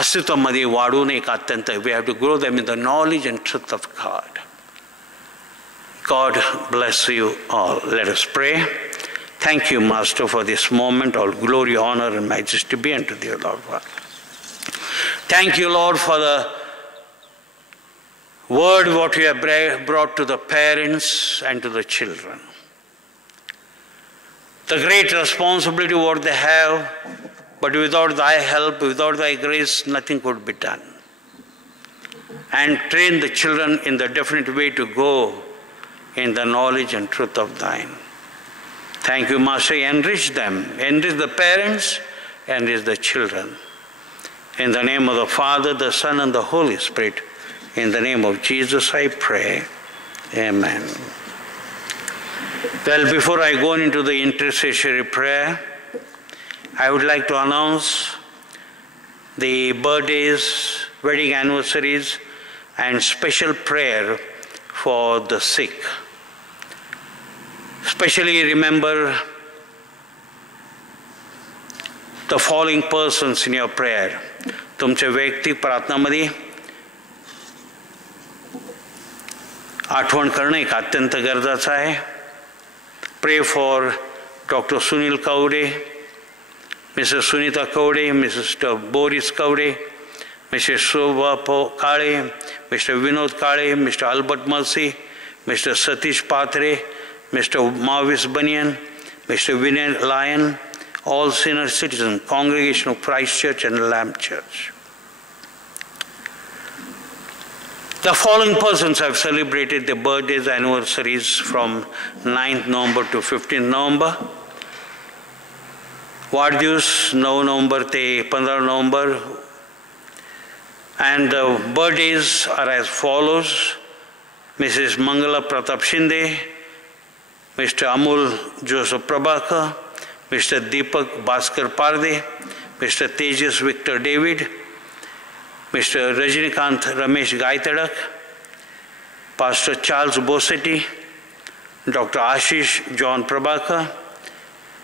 अस्तित्वामध्ये वाढून एक अत्यंत, we have to grow them in the knowledge and truth of God. God bless you all. Let us pray. Thank you, Master, for this moment. All glory, honor and majesty be unto thee, Lord God. Thank you, Lord, for the word what you have brought to the parents and to the children. The great responsibility what they have, but without thy help, without thy grace, nothing could be done. And train the children in the definite way to go in the knowledge and truth of thine. Thank you, Master. Enrich them, enrich the parents, enrich the children. In the name of the Father, the Son, and the Holy Spirit, in the name of Jesus I pray. Amen. Well, before I go into the intercessory prayer, I would like to announce the birthdays, wedding anniversaries, and special prayer for the sick. Especially remember the following persons in your prayer. तुमच्या वैयक्तिक प्रार्थनामध्ये आठवण करणं एक अत्यंत गरजेचं आहे. Pray for doctor Sunil Kawade, Mrs Sunita Kawade, mister Boris Kawade, mister Shobha Kale, mister Vinod Kale, mister Albert Malsi, mister Satish Patre, mister Mavis Bunyan, mister Vinay Lyon, all senior citizens, Congregation of Christ Church and Lamb Church. The following persons have celebrated their birthdays, anniversaries from 9th November to 15th November. Vardius 9 November te 15 November. And the birthdays are as follows. Mrs. Mangala Pratap Shinde, Mr. Amul Joseph Prabhakar, Mr. Deepak Bhaskar Parde, Mr. Tejas Victor David, Mr. Rajinikanth Ramesh Gaitadak, Pastor Charles Bosetti, Dr. Ashish John Prabhakar,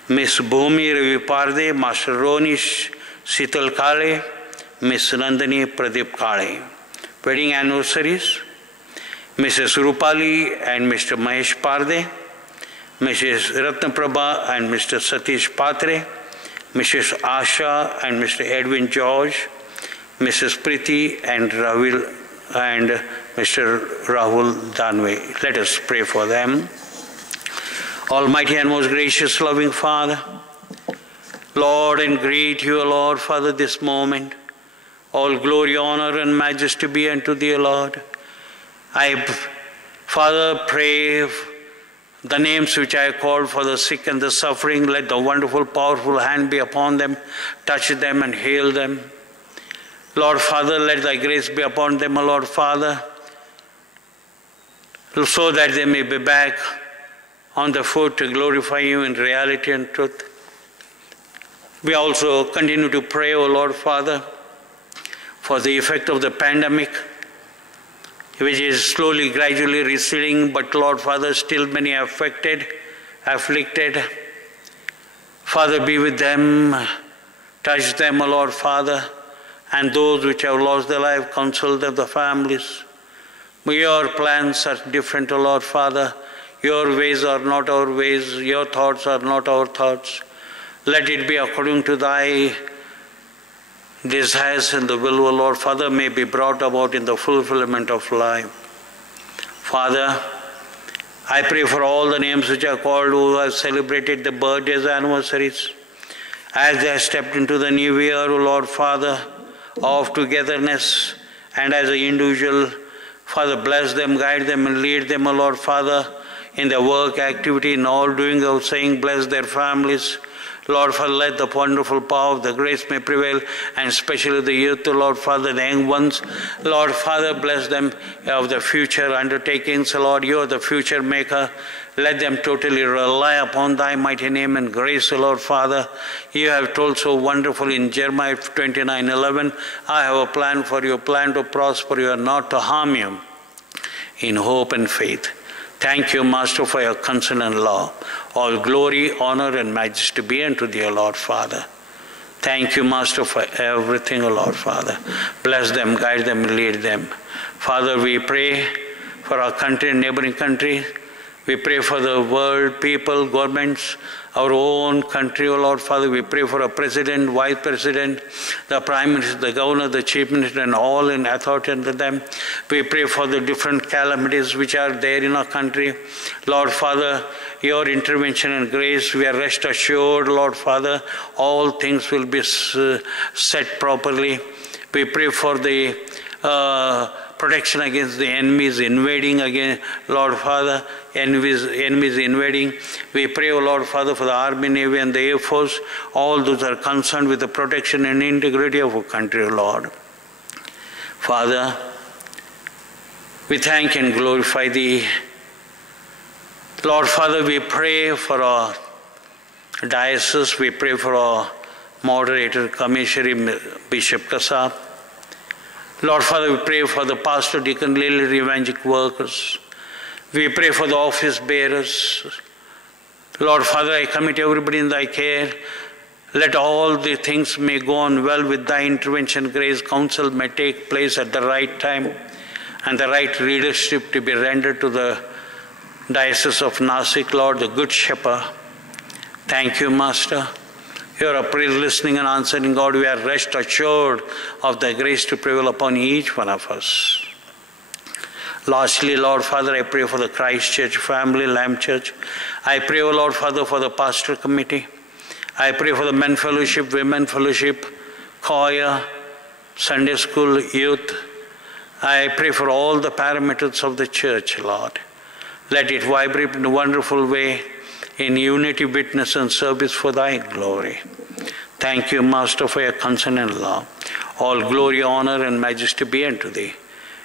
Miss Bhumi Ravi Parde, Master Ronish Sital Kale, Miss Nandani Pradeep Kale. Wedding anniversaries, Mrs. Rupali and Mr. Mahesh Parde, Mrs. Ratnaprabha and Mr. Satish Patre, Mrs. Asha and Mr. Edwin George, Mrs. Priti and Mr. Rahul Danwe. Let us pray for them. Almighty and most gracious, loving Father, Lord, and greet you, Lord, Father, this moment. All glory, honor, and majesty be unto thee, Lord. I, Father, pray the names which I called for the sick and the suffering. Let the wonderful, powerful hand be upon them, touch them and heal them. Lord Father, let thy grace be upon them, O Lord Father, so that they may be back on the foot to glorify you in reality and truth. We also continue to pray, O Lord Father, for the effect of the pandemic, which is slowly, gradually receding, but Lord Father, still many afflicted. Father, be with them, touch them, O Lord Father, and those which have lost their life, counsel them, the families. Your plans are different, O Lord Father. Your ways are not our ways. Your thoughts are not our thoughts. Let it be according to thy desires, and the will, O Lord Father, may be brought about in the fulfillment of life. Father, I pray for all the names which are called who have celebrated the birthdays, anniversaries, as they have stepped into the new year, O Lord Father, of togetherness, and as an individual, Father, bless them, guide them, and lead them, O Lord Father, in their work, activity, in all doing or saying, bless their families. Lord Father, let the wonderful power of the grace may prevail, and especially the youth, Lord Father, the young ones. Lord Father, bless them of the future undertakings. Lord, you are the future maker. Let them totally rely upon thy mighty name and grace, Lord Father. You have told so wonderful in Jeremiah 29:11, I have a plan for you, a plan to prosper you and not to harm you, in hope and faith. Thank you, Master, for your concern and love. All glory, honor, and majesty be unto thee, O Lord Father. Thank you, Master, for everything, O Lord Father. Bless them, guide them, and lead them. Father, we pray for our country, neighboring country. We pray for the world, people, governments, our own country, O Lord Father. We pray for a president, vice president, the prime minister, the governor, the chief minister, and all in authority under them. We pray for the different calamities which are there in our country. Lord Father, your intervention and grace, we are rest assured, Lord Father, all things will be set properly. We pray for the protection against the enemies invading again, Lord Father, enemies invading. We pray, O Lord Father, for the Army, Navy, and the Air Force. All those are concerned with the protection and integrity of our country, Lord. Father, we thank and glorify thee. Lord Father, we pray for our diocese. We pray for our moderator, commissary, Bishop Kasab. Lord Father, we pray for the pastor, deacon, lay evangelic workers. We pray for the office bearers. Lord Father, I commit everybody in thy care. Let all the things may go on well with thy intervention, grace, counsel may take place at the right time, and the right leadership to be rendered to the Diocese of Nasik, Lord, the Good Shepherd. Thank you, Master. You are a prayer listening and answering God. We are rest assured of the grace to prevail upon each one of us. Lastly, Lord Father, I pray for the Christ Church family, Lamb Church. I pray, O Lord Father, for the pastor committee. I pray for the men fellowship, women fellowship, choir, Sunday school, youth, I pray for all the parameters of the church, Lord. Let it vibrate in a wonderful way in unity, witness, and service for thy glory. Thank you, Master, for your concern and love. All glory, honor, and majesty be unto thee.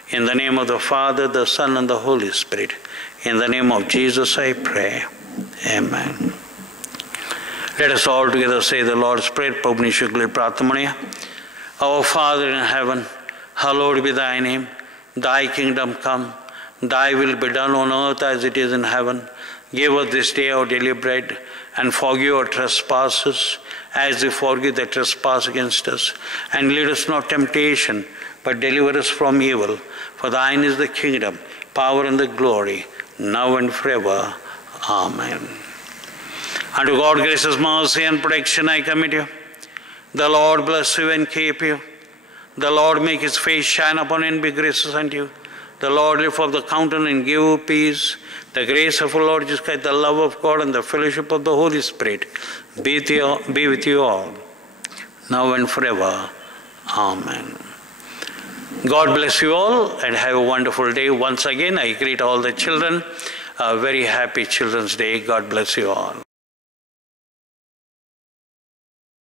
In the name of the Father, the Son, and the Holy Spirit. In the name of Jesus I pray. Amen. Let us all together say the Lord's Prayer. Our Father in heaven, hallowed be thy name. Thy kingdom come. Thy will be done on earth as it is in heaven. Give us this day our daily bread, and forgive our trespasses, as we forgive the trespass against us. And lead us not temptation, but deliver us from evil. For thine is the kingdom, power, and the glory, now and forever. Amen. Unto God, gracious mercy and protection I commit you. The Lord bless you and keep you. The Lord make his face shine upon you and be gracious unto you. The Lord lift up the countenance and give you peace. The grace of our Lord Jesus Christ, the love of God, and the fellowship of the Holy Spirit be with you all, now and forever. Amen. God bless you all and have a wonderful day. Once again, I greet all the children. A very happy Children's Day. God bless you all.